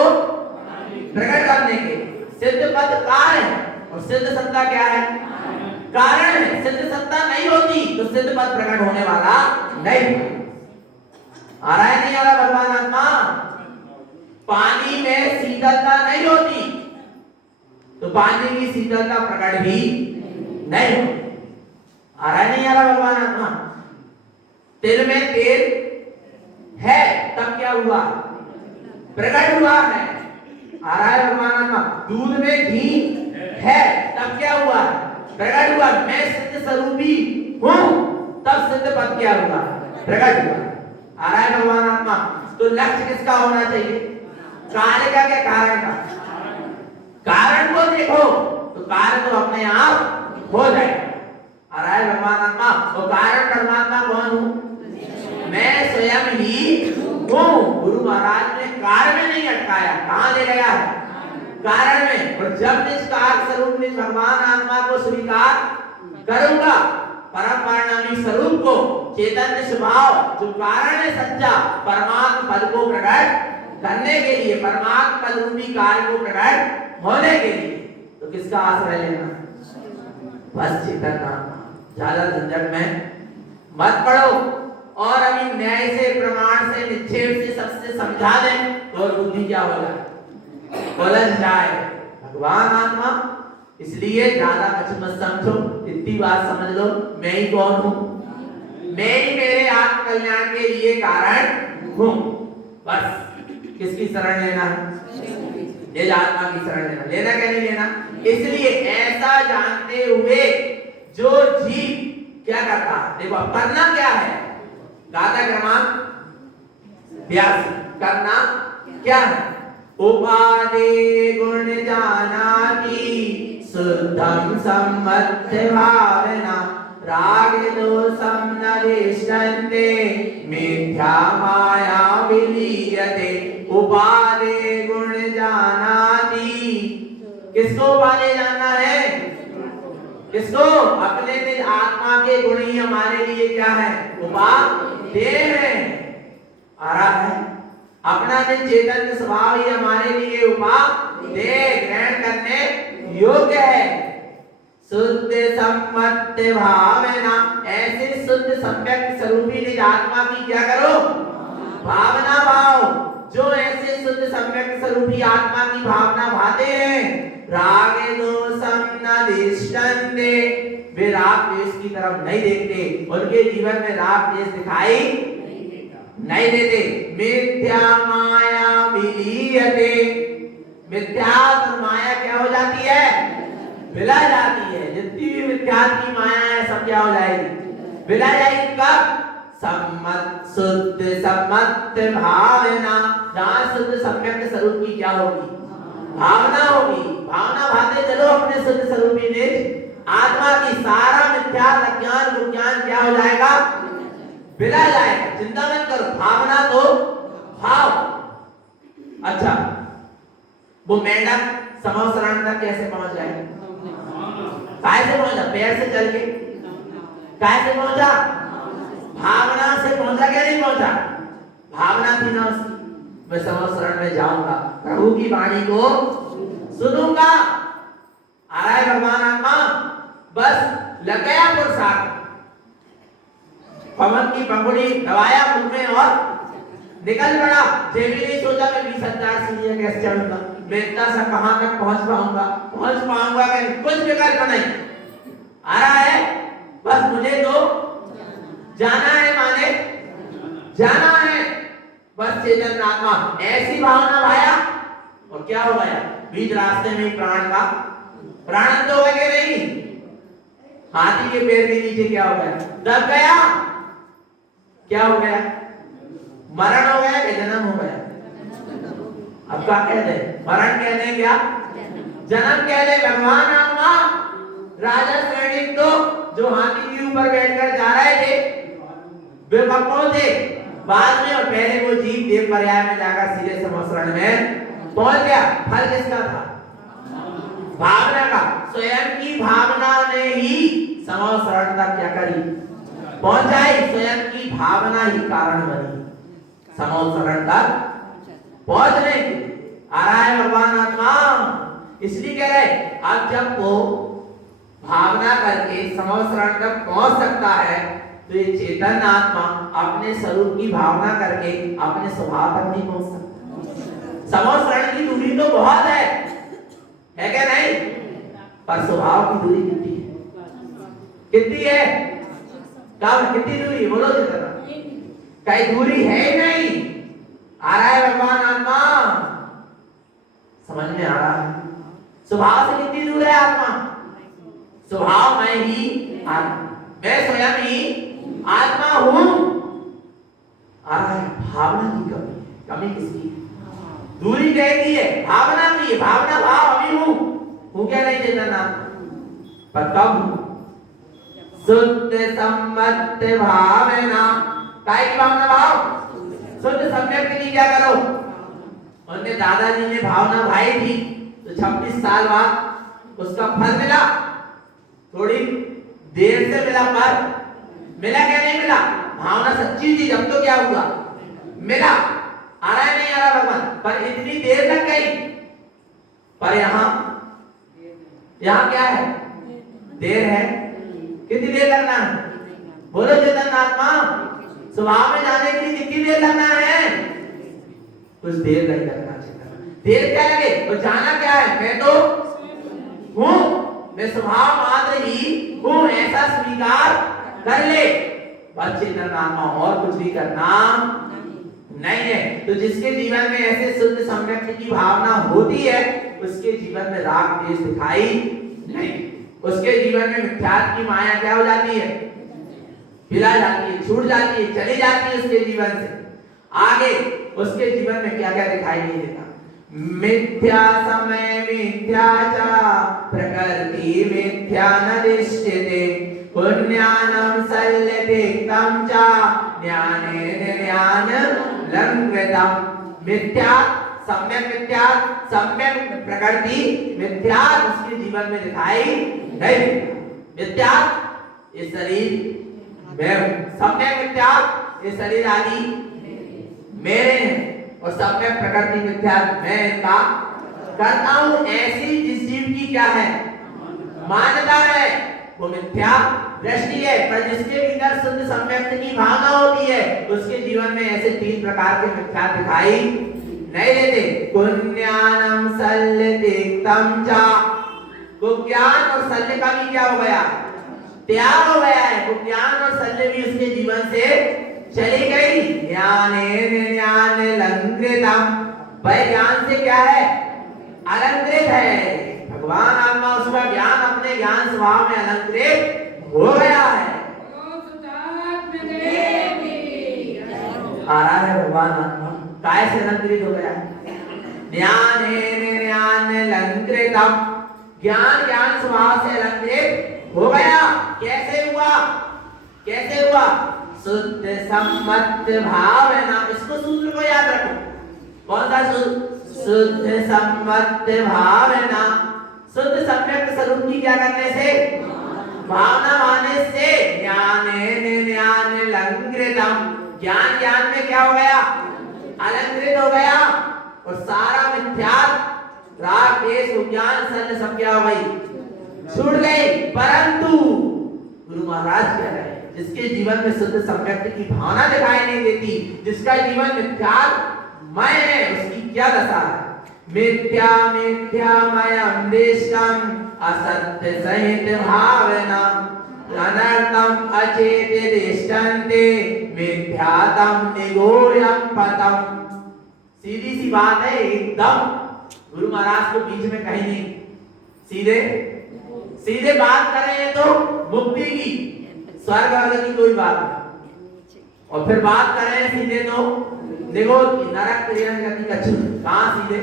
प्रकट करने के। सिद्ध पद कार्य है और सिद्ध सत्ता क्या है? कारण है। सिद्ध सत्ता नहीं होती तो सिद्ध पद प्रकट होने वाला नहीं। आ रहा है नहीं आ रहा भगवान आत्मा? पानी में शीतलता नहीं होती तो पानी की शीतलता प्रकट भी नहीं होती। आ रहा है नहीं आ रहा भगवान आत्मा? तिल में तेल है तब क्या हुआ? प्रकट हुआ है। आ रहा है भगवान आत्मा? दूध में घी है तब क्या हुआ? प्रकट हुआ। मैं सिद्ध स्वरूपी हूं तब सिद्ध पद क्या हुआ? प्रकट हुआ। आ रहा है भगवान आत्मा? तो लक्ष्य किसका होना चाहिए? कार्य का क्या कारण का? कारण को देखो तो कार्य तो अपने आप हो जाएगा। आ रहा है भगवान आत्मा? तो कारण परमात्मा कौन हूं? मैं स्वयं ही हूं। गुरु महाराज ने कार्य में नहीं अटकाया, कहां ले गया है? कारण में। और जब निष्कार स्वरूप निज भगवान आत्मा को स्वीकार करूंगा, परम परिणामी स्वरूप को, चैतन्य स्वभाव जो कारण है सच्चा, परमात्म पद को प्रकट करने के लिए, परमात्म पद रूपी कार्य को प्रकट होने के लिए, तो किसका आश्रय लेना? बस चेतन आत्मा। ज्यादा झंझट में मत पड़ो और अभी न्याय से, प्रमाण से, निक्षेप से सबसे समझा दें तो बुद्धि क्या हो जाए? उलझ जाए। भगवान आत्मा इसलिए ज्यादा कुछ मत समझो, इतनी बात समझ लो, मैं ही कौन हूं? मैं ही मेरे आत्म कल्याण के लिए कारण हूं। बस किसकी शरण लेना है? निज आत्मा की शरण लेना। लेना क्या नहीं लेना? इसलिए ऐसा जानते हुए जो जीव क्या करता? देखो करना क्या है? गाथा क्रमांक 82 करना क्या है? उपादे गुण जानाति शुद्धम सम्मत भावना राग दोषम न रिष्टन्ते मिथ्या माया विलीयते। उपादे गुण जानाति, किसको उपादे जानना है? किसको? अपने निज आत्मा के गुण ही हमारे लिए क्या है? उपादेय है। आ रहा है? अपना निज चैतन्य स्वभाव ही हमारे लिए उपादेय, ग्रहण करने योग्य है। शुद्ध सम्मत भावना, ऐसे शुद्ध सम्यक स्वरूपी निज आत्मा की क्या करो? भावना भाव। जो ऐसे शुद्ध सम्यक स्वरूपी आत्मा की भावना भाते हैं, राग दोषम न दिष्टन्ते, वे राग द्वेष की तरफ नहीं देखते, उनके जीवन में राग द्वेष दिखाई नहीं देते। मिथ्या माया विलीयते, मिथ्या और माया क्या हो जाती है? विला जाती है। जितनी भी मिथ्या की माया है सब क्या हो जाएगी? विला जाएगी। कब? सम्मत शुद्ध सम्मत भावना, जहां शुद्ध सम्यक स्वरूप की क्या होगी? भावना होगी। भावना भाते चलो अपने शुद्ध स्वरूपी निज आत्मा की, सारा मिथ्या अज्ञान विज्ञान क्या हो जाएगा? विला जाएगा। चिंता मत करो, भावना तो भाव। अच्छा, वो मेंढक समवसरण तक कैसे पहुंच गए? काय से पहुंचा? पैर से चल के। काय से पहुंचा? भावना से पहुंचा। क्या नहीं पहुंचा? भावना थी ना उसकी, मैं समवसरण में जाऊंगा, प्रभु की वाणी को सुनूंगा। आ रहा है भगवान आत्मा? बस लग गया पुरुषार्थ, पवन की पंखुड़ी दबाया मुंह में और निकल पड़ा। ये भी नहीं सोचा मैं 20,000 सीढ़ियां कैसे चढ़ूंगा, मैं इतना सा कहां तक पहुंच पाऊंगा कि कुछ विकल्प नहीं। आ रहा है? बस मुझे तो जाना है, माने जाना है। बस चेतन आत्मा ऐसी भावना भाया और क्या हो गया? बीच रास्ते में ही प्राण का प्राण तो हो गया नहीं, हाथी के पैर के नीचे क्या हो गया? दब गया। क्या हो गया? मरण हो गया कि जन्म हो गया? अब क्या कहते हैं? मरण कहते हैं क्या? जन्म कहते हैं। भगवान आत्मा राजा श्रेणी तो जो हाथी के ऊपर बैठकर जा रहे थे वे कब पहुंचे? बाद में। और पहले वो जीव देव पर्याय में जाकर सीधे समवसरण में पहुंच गया। फल किसका था? भावना का। स्वयं की भावना ने ही समवसरण तक क्या करी? पहुंचाई। स्वयं की भावना ही कारण बनी। समोत्सरण तक पहुंचने के लिए आ रहा है भगवान आत्मा। इसलिए कह रहे अब जब वो भावना करके समोत्सरण तक पहुंच सकता है तो ये चेतन आत्मा अपने स्वरूप की भावना करके अपने स्वभाव तक नहीं पहुंच सकता। समोत्सरण की दूरी तो बहुत है क्या नहीं? पर स्वभाव की दूरी कितनी है? कितनी है? कब कितनी दूरी? बोलो जितना कहीं दूरी है ही नहीं। आ रहा है भगवान आत्मा, समझ में आ रहा है? स्वभाव से कितनी दूर है आत्मा? स्वभाव मैं ही आत्मा, मैं स्वयं ही आत्मा हूं। आ रहा है भावना की कमी। कमी किसकी? दूरी कहती है भावना की। भावना भाव अभी हूं क्या नहीं चेतन आत्मा? पर कब? शुद्ध सम्मत भावना। काय की भावना? भाव शुद्ध सम्यक के लिए क्या करो? उनके दादाजी ने भावना भाई थी तो 26 साल बाद उसका फल मिला। थोड़ी देर से मिला, पर मिला क्या नहीं मिला? भावना सच्ची थी जब तो क्या हुआ? मिला। आ रहा है नहीं आ रहा भगवान? पर इतनी देर तक गई। पर यहाँ क्या है? देर है। कितनी देर लगना है? बोलो चेतन आत्मा, स्वभाव में जाने के लिए कितनी देर लगना है? कुछ देर नहीं लगना चाहिए। देर क्या लगे? और जाना क्या है? मैं तो हूं, मैं स्वभाव मात्र ही हूं, ऐसा स्वीकार कर ले। बस चेतन आत्मा, और कुछ भी करना नहीं है। तो जिसके जीवन में ऐसे शुद्ध सम्यक की भावना होती है उसके जीवन में राग द्वेष दिखाई नहीं। उसके जीवन में मिथ्यात्व की माया क्या हो जाती है? पिला जाती है, छूट जाती है, चली जाती है उसके जीवन से। आगे उसके जीवन में क्या क्या दिखाई नहीं देता? मिथ्या समय मिथ्या च प्रकृति मिथ्या न दृश्यते पुण्यानं सल्यते तं च ज्ञानेन ज्ञान लंघितम्। मिथ्या सम्यक प्रकृति मिथ्या उसके जीवन में दिखाई नहीं। मिथ्या ये शरीर मैं हूं, सम्यक मिथ्या ये शरीर आदि मेरे हैं, और सम्यक प्रकृति मिथ्या मैं इनका करता हूं। ऐसी जिस जीव की क्या है? मान्यता है, वो मिथ्या दृष्टि है। पर जिसके भीतर शुद्ध सम्यक की भावना होती है उसके जीवन में ऐसे 3 प्रकार के मिथ्या दिखाई नहीं देते। पुण्यानं सल्यते तं च, वो ज्ञान और शल्य का भी क्या हो गया? त्याग हो गया है। वो ज्ञान और शल्य भी उसके जीवन से चली गई। ज्ञानेन ज्ञान लंघितम्, वह ज्ञान से क्या है? अलंकृत है। भगवान आत्मा उसका ज्ञान अपने ज्ञान स्वभाव में अलंकृत हो गया है। आ रहा है भगवान आत्मा काय से अलंकृत हो गया? ज्ञानेन ज्ञान लंघितम्, ज्ञान स्वभाव से अलंकृत हो गया। कैसे हुआ? कैसे हुआ? शुद्ध सम्मत भावना। इसको सूत्र को याद रखो। कौन सा सूत्र? शुद्ध सम्मत भावना। शुद्ध सम्यक स्वरूप की क्या करने से? भावना माने से। ज्ञानेन ज्ञान लंघितम्, ज्ञान में क्या हो गया? अलंकृत हो गया। और सारा मिथ्या राग द्वेष ज्ञान शल्य सब क्या हो गई? छूट गई। परंतु गुरु महाराज कह रहे हैं जिसके जीवन में शुद्ध सम्यक की भावना दिखाई नहीं देती, जिसका जीवन मिथ्यामय है, उसकी क्या दशा है? मिथ्या मिथ्यामयं देशं असत्य सहित भावना अनर्थम अचेत दिष्टन्ते मिथ्यातम निगूढ़ं पतम्। सीधी सी बात है एकदम। गुरु महाराज को बीच में कहीं नहीं, सीधे बात कर रहे हैं तो मुक्ति की, स्वर्ग वर्ग की कोई बात नहीं। और फिर बात कर रहे हैं सीधे तो निगोध की, नरक गति कच्छ। कहां सीधे?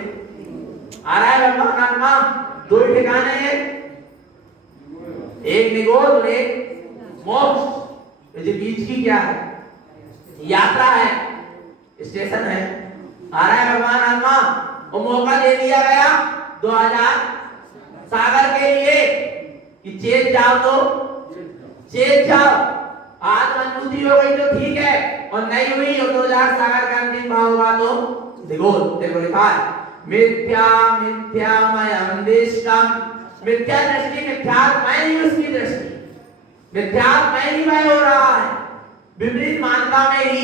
आ रहा है भगवान आत्मा। 2 ठिकाने हैं, एक निगोध और एक मोक्ष। जो बीच की क्या है? यात्रा है, स्टेशन है। आ रहा है भगवान आत्मा। और मौका दे दिया गया 2000 सागर के लिए कि चेत जाओ तो चेत जाओ। आज मजबूती हो गई तो ठीक है, और नहीं हुई और 2000 सागर का अंतिम भाव होगा तो देखो लिखा है मिथ्या मिथ्यामयं दिष्टम, मिथ्या दृष्टि मिथ्यात्मय ही उसकी दृष्टि, मिथ्यात्मय ही वह हो रहा है, विपरीत मान्यता में ही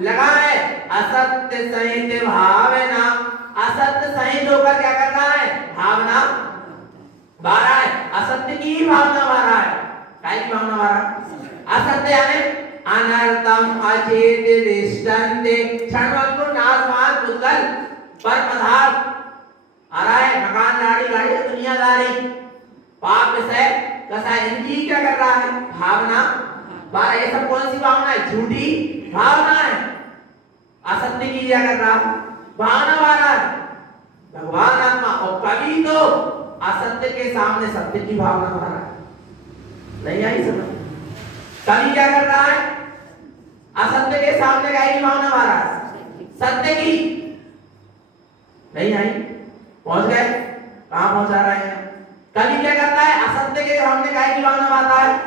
लगा है। असत्य सहित भावना, असत्य सहित होकर क्या कर रहा है, भावना बा रहा है, असत्य की ही भावना बा रहा है। काय की भावना बा रहा है, असत्य यानी अनर्थम अचेत दिष्टन्ते, क्षणभंगुर नाशवान पुतल पर पदार्थ आ रहा है, मकान गाड़ी दुनियादारी पाप से कसा, इनकी क्या कर रहा है, भावना बा, ये सब कौन सी भावना है, झूठी भावना है, असत्य की क्या कर रहा है, भावना बा रहा है। भगवान आत्मा और कभी तो असत्य के सामने सत्य की भावना बा रहा है, नहीं आई समझ। कभी क्या कर रहा है, असत्य के सामने क्या की भावना बा रहा है, सत्य की, नहीं आई, पहुंच गए, कहां पहुंचा रहे हैं। कभी क्या करता है, असत्य के सामने काय की भावना बाता है,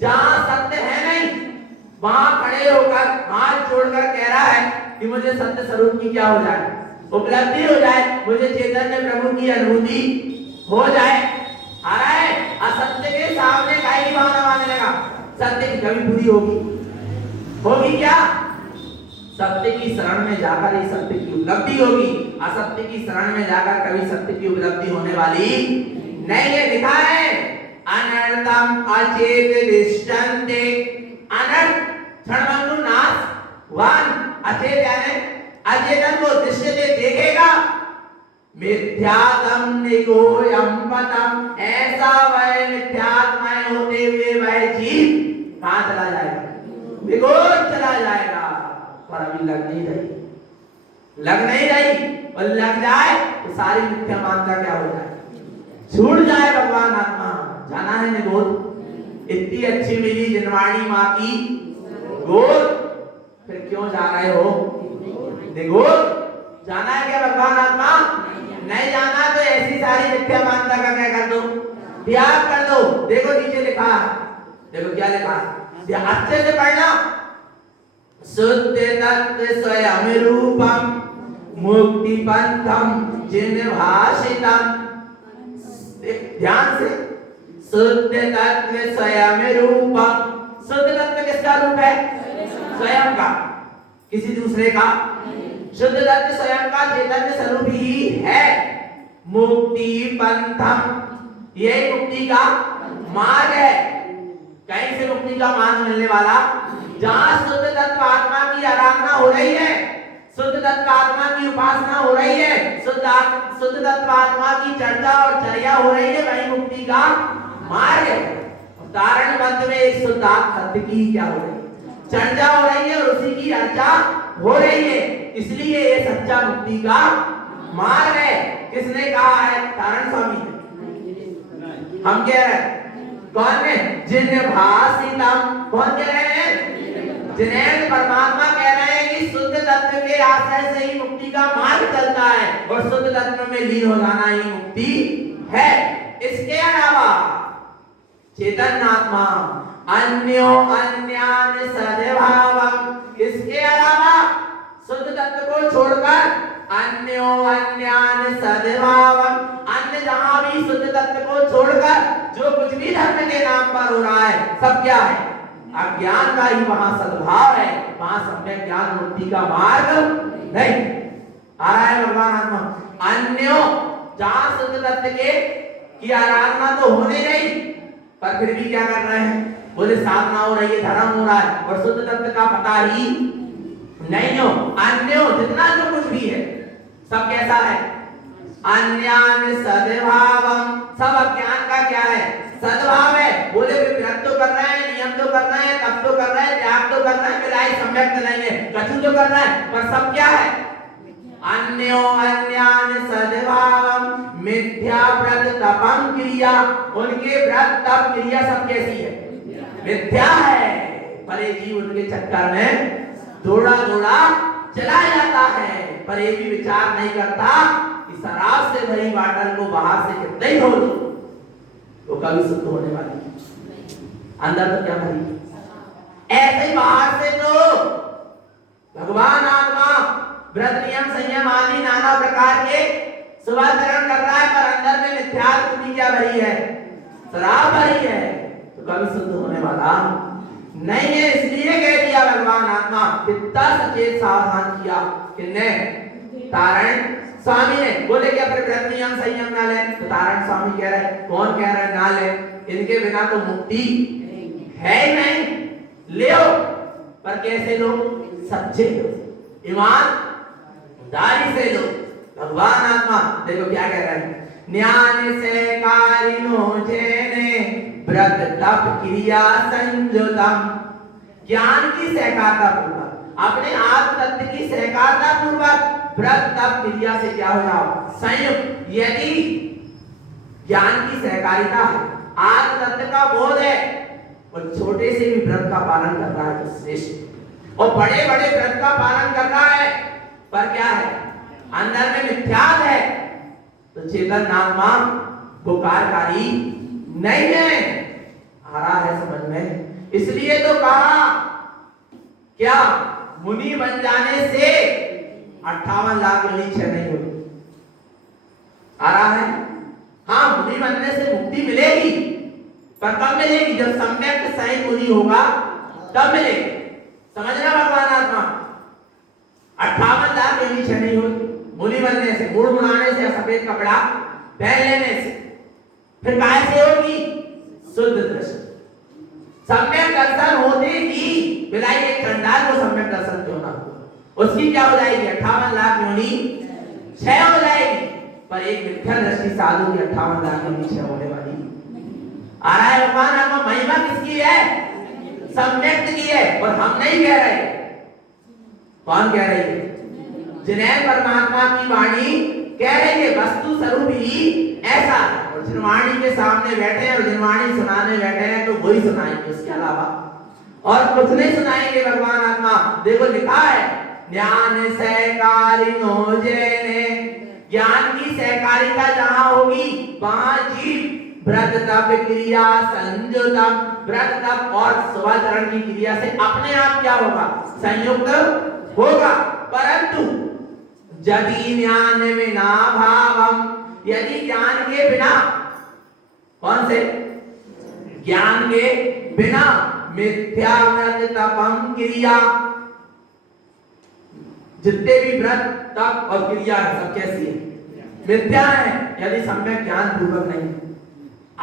जहां सत्य है नहीं वहां खड़े होकर हाथ जोड़कर कह रहा है कि मुझे सत्य स्वरूप की क्या हो जाए, उपलब्धि हो जाए, मुझे चैतन्य प्रभु की अनुभूति हो जाए। आ रहा है, असत्य के सामने काय की भावना मानने लगा, सत्य की कभी पूरी होगी क्या, सत्य की शरण में जाकर ही सत्य की उपलब्धि होगी, असत्य की शरण में जाकर कभी सत्य की उपलब्धि होने वाली नहीं है। लिखा है अनर्थम अचेत दिष्टन्ते, अनर्थ क्षणभंगुर नाशवान, अचेत यानी अचेतन को दृश्यते देखेगा, मिथ्यात्म निगोयम पतम, ऐसा वह मिथ्यात्मय होते हुए वह जीव कहां चला जाएगा, निगोर चला जाएगा। पर अभी लग नहीं रही, और लग जाए तो सारी मिथ्या मानता क्या हो जाए, छूट जाए। भगवान आत्मा जाना है निगोद, इतनी अच्छी मिली जिनवाणी माँ की गोद, फिर क्यों जा रहे हो निगोद, जाना है क्या भगवान आत्मा, नहीं जाना तो ऐसी सारी मिथ्या मानता का क्या कर दो, त्याग कर दो। देखो नीचे लिखा है, देखो क्या लिखा है, अच्छे से पढ़ना, शुद्ध तत्व स्वयं रूपम मुक्ति पंथम जिन भाषितम, ध्यान से, शुद्ध तत्व स्वयं रूपम, शुद्ध तत्व किसका रूप है, स्वयं का, किसी दूसरे का, शुद्ध तत्व स्वयं का चैतन्य स्वरूप ही है। मुक्ति पंथम, यही मुक्ति का मार्ग है। कहीं से मुक्ति का मार्ग मिलने वाला, जहां शुद्ध तत्व आत्मा की आराधना हो रही है, शुद्ध तत्व आत्मा की उपासना हो रही है, शुद्ध तत्व आत्मा की चर्चा और चर्या हो रही है, वही मुक्ति का मार्ग है। उदाहरण मंत्र में एक शुद्ध सत्य की क्या हो रही है, चर्चा हो रही है और उसी की चर्चा हो रही है, इसलिए ये सच्चा मुक्ति का मार्ग है। किसने कहा है, तारण स्वामी ने, हम कह रहे हैं, कौन ने, जिन भाषितम, कौन कह रहे हैं, जिन्हें परमात्मा कह रहे हैं कि शुद्ध तत्व के आश्रय से ही मुक्ति का मार्ग चलता है और शुद्ध तत्व में लीन हो जाना ही मुक्ति है। इसके अलावा चैतन्य आत्मा अन्यो अन्यान सद्भावम, इसके अलावा शुद्ध तत्व को छोड़कर अन्यो अन्यान सद्भावम, अन्य जहां भी शुद्ध तत्व को छोड़कर जो कुछ भी धर्म के नाम पर हो रहा है, सब क्या है, अज्ञान का ही वहां सद्भाव है, वहां सम्यक ज्ञान मुक्ति का मार्ग नहीं। आ रहा है भगवान आत्मा, अन्यो जहां शुद्ध तत्व के की आराधना तो होने नहीं, पर फिर भी क्या कर रहे हैं, बोले साधना हो रही है, धर्म हो रहा है, और शुद्ध तत्व का पता ही नहीं हो। अन्यो जितना जो कुछ भी है सब कैसा है, अन्यान सद्भावम, सब अज्ञान का क्या है, सद्भाव है। बोले व्रत तो कर रहे हैं, नियम तो कर रहे हैं, तप तो कर रहे हैं, त्याग तो कर रहे हैं, मिलाई सम्यक तो नहीं है, कछु तो कर रहे हैं, पर सब क्या है, अन्यो अन्यान सद्भावम मिथ्या व्रत तपम क्रिया, उनके व्रत तप क्रिया सब कैसी है, मिथ्या है। पर ये जीव उनके चक्कर में दौड़ा दौड़ा चला जाता है, पर ये भी विचार नहीं करता कि शराब से भरी बाटल को बाहर से कितना ही धो दो तो कभी शुद्ध होने वाली, अंदर तो क्या भरी, ऐसे ही बाहर से तो भगवान आत्मा व्रत नियम संयम आदि नाना प्रकार के सुभाचरण कर रहा है, पर अंदर में मिथ्यात्व बुद्धि क्या भरी है? शराब भरी है। तो कभी शुद्ध होने वाला नहीं है। इसलिए कह दिया भगवान आत्मा, कितना सचेत सावधान किया किसने? तारण स्वामी ने। बोले क्या फिर व्रत नियम संयम ना ले? तो तारण स्वामी कह रहे, कौन कह रहा है ना ले? इनके बिना तो मुक्ति है ही नहीं। ले पर कैसे लो? सच्चे लो, ईमानदारी से लो। भगवान आत्मा देखो क्या कह रहा है, ज्ञान से कारिनो जेने व्रत तप क्रिया संयुतम। ज्ञान की सहकारिता पूर्वक, अपने आत्म तत्व की सहकारिता पूर्वक व्रत तप क्रिया से क्या हो जाओ? संयुक्त। यदि ज्ञान की सहकारिता है, आत्म तत्व का बोध है, और छोटे से भी व्रत का पालन कर रहा है तो श्रेष्ठ, और बड़े बड़े व्रत का पालन कर रहा है पर क्या है? अंदर में मिथ्यात्व है, तो चेतन आत्मा वो कार्यकारी नहीं है। आ रहा है समझ में? इसलिए तो कहा क्या मुनि बन जाने से 58 लाख योनि क्षय नहीं होगी। आ रहा है? हाँ, मुनि बनने से मुक्ति मिलेगी, पर कब मिलेगी? जब सम्यक सही मुनि होगा तब मिलेगी। समझना भगवान आत्मा, 58 लाख योनि क्षय नहीं होगी मुनि बनने से, गुड़ गुड़ाने से, सफेद कपड़ा पहन लेने से। फिर काय से होगी? शुद्ध दर्शन, सम्यक दर्शन होते ही बिलाई एक चंडाल को सम्यक दर्शन क्यों ना हो, उसकी क्या हो जाएगी? 58 लाख योनि क्षय हो जाएगी। पर एक मिथ्या दृष्टि साधु की 58 लाख योनि क्षय होने वाली। आ रहा है भगवान आत्मा, महिमा किसकी है? सम्यक की है, और हम नहीं कह रहे। कौन कह रही है? जिन्हें परमात्मा की वाणी कह रही है, वस्तु स्वरूप ही ऐसा। और जिन वाणी के सामने बैठे हैं और जिन वाणी सुनाने बैठे हैं तो वही सुनाएंगे, उसके अलावा और कुछ नहीं सुनाएंगे। भगवान आत्मा देखो लिखा है, ज्ञान सहकारिनो जेने। ज्ञान की सहकारिता जहां होगी वहां जीव व्रत तप क्रिया संयुतम, व्रत तप और सुभाचरण की क्रिया से अपने आप क्या होगा? संयुक्त होगा। परंतु यदि ज्ञान बिना भावम, यदि ज्ञान के बिना, कौन से? ज्ञान के बिना मिथ्या व्रत तपम क्रिया, जितने भी व्रत तप और क्रिया है सब कैसी है? मिथ्या है। यदि सम्यक ज्ञान पूर्वक नहीं,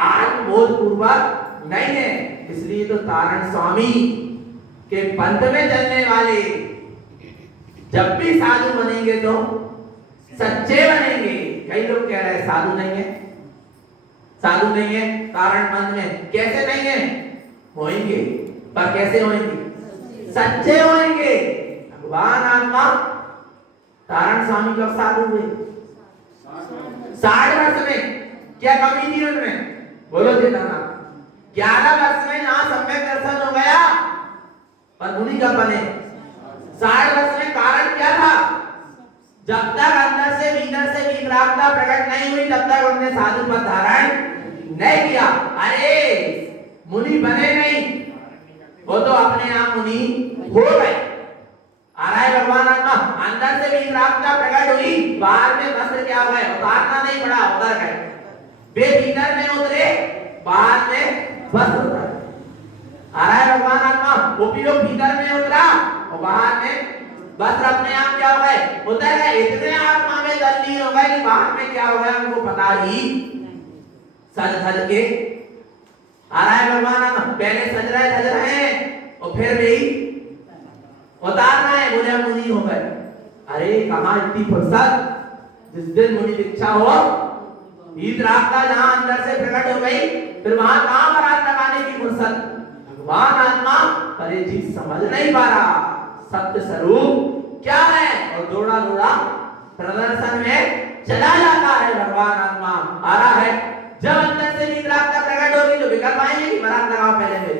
आत्मबोध पूर्वक नहीं है। इसलिए तो तारण स्वामी के पंथ में चलने वाले जब भी साधु बनेंगे तो सच्चे बनेंगे। कई लोग कह रहे हैं साधु नहीं है, साधु नहीं है तारण पंथ में। कैसे नहीं है? होंगे, पर कैसे होंगे? सच्चे होंगे। भगवान आत्मा तारण स्वामी कब साधु हुए? 60 वर्ष में। क्या कमी थी उनमें? बोलो चेतना। 11 वर्ष में जहां सम्यक दर्शन हो गया, पर मुनि कब बने? 60 वर्ष में। कारण क्या था? जब तक अंदर से भीतर से विकलांगता प्रकट नहीं हुई तब तक उन्होंने साधु पद धारण नहीं किया। अरे मुनि बने नहीं, वो तो अपने आप मुनि हो गए। आ रहा है भगवान आत्मा, अंदर से विकलांगता प्रकट हुई, बाहर में वस्त्र क्या हुआ? उतारना नहीं पड़ा, उतर गए। वे भीतर में उतरे, बाहर में वस्त्र उतर। आ रहा है भगवान आत्मा, उपयोग भीतर में उतरा और बाहर में वस्त्र अपने आप क्या हो गए? उतर गए। इतने आत्मा में तल्लीन हो गए कि बाहर में क्या हो गया उनको पता ही सज धज के। आ रहा है भगवान आत्मा, पहले सज रहे हैं और फिर भी उतारना है, बोले मुनि हो गए। अरे कहां इतनी फुर्सत? जिस दिन मुनि दीक्षा हो, ईद रास्ता जहां अंदर से प्रकट हो गई, फिर वहां कहां बारात लगाने की फुर्सत? भगवान आत्मा पर ये चीज समझ नहीं पा रहा सत्य स्वरूप क्या है, और दौड़ा दौड़ा प्रदर्शन में चला जाता है। भगवान आत्मा आ रहा है, जब अंदर से विकलांगता प्रकट होगी तो विकल्प आएंगे कि बारात लगाओ पहले में।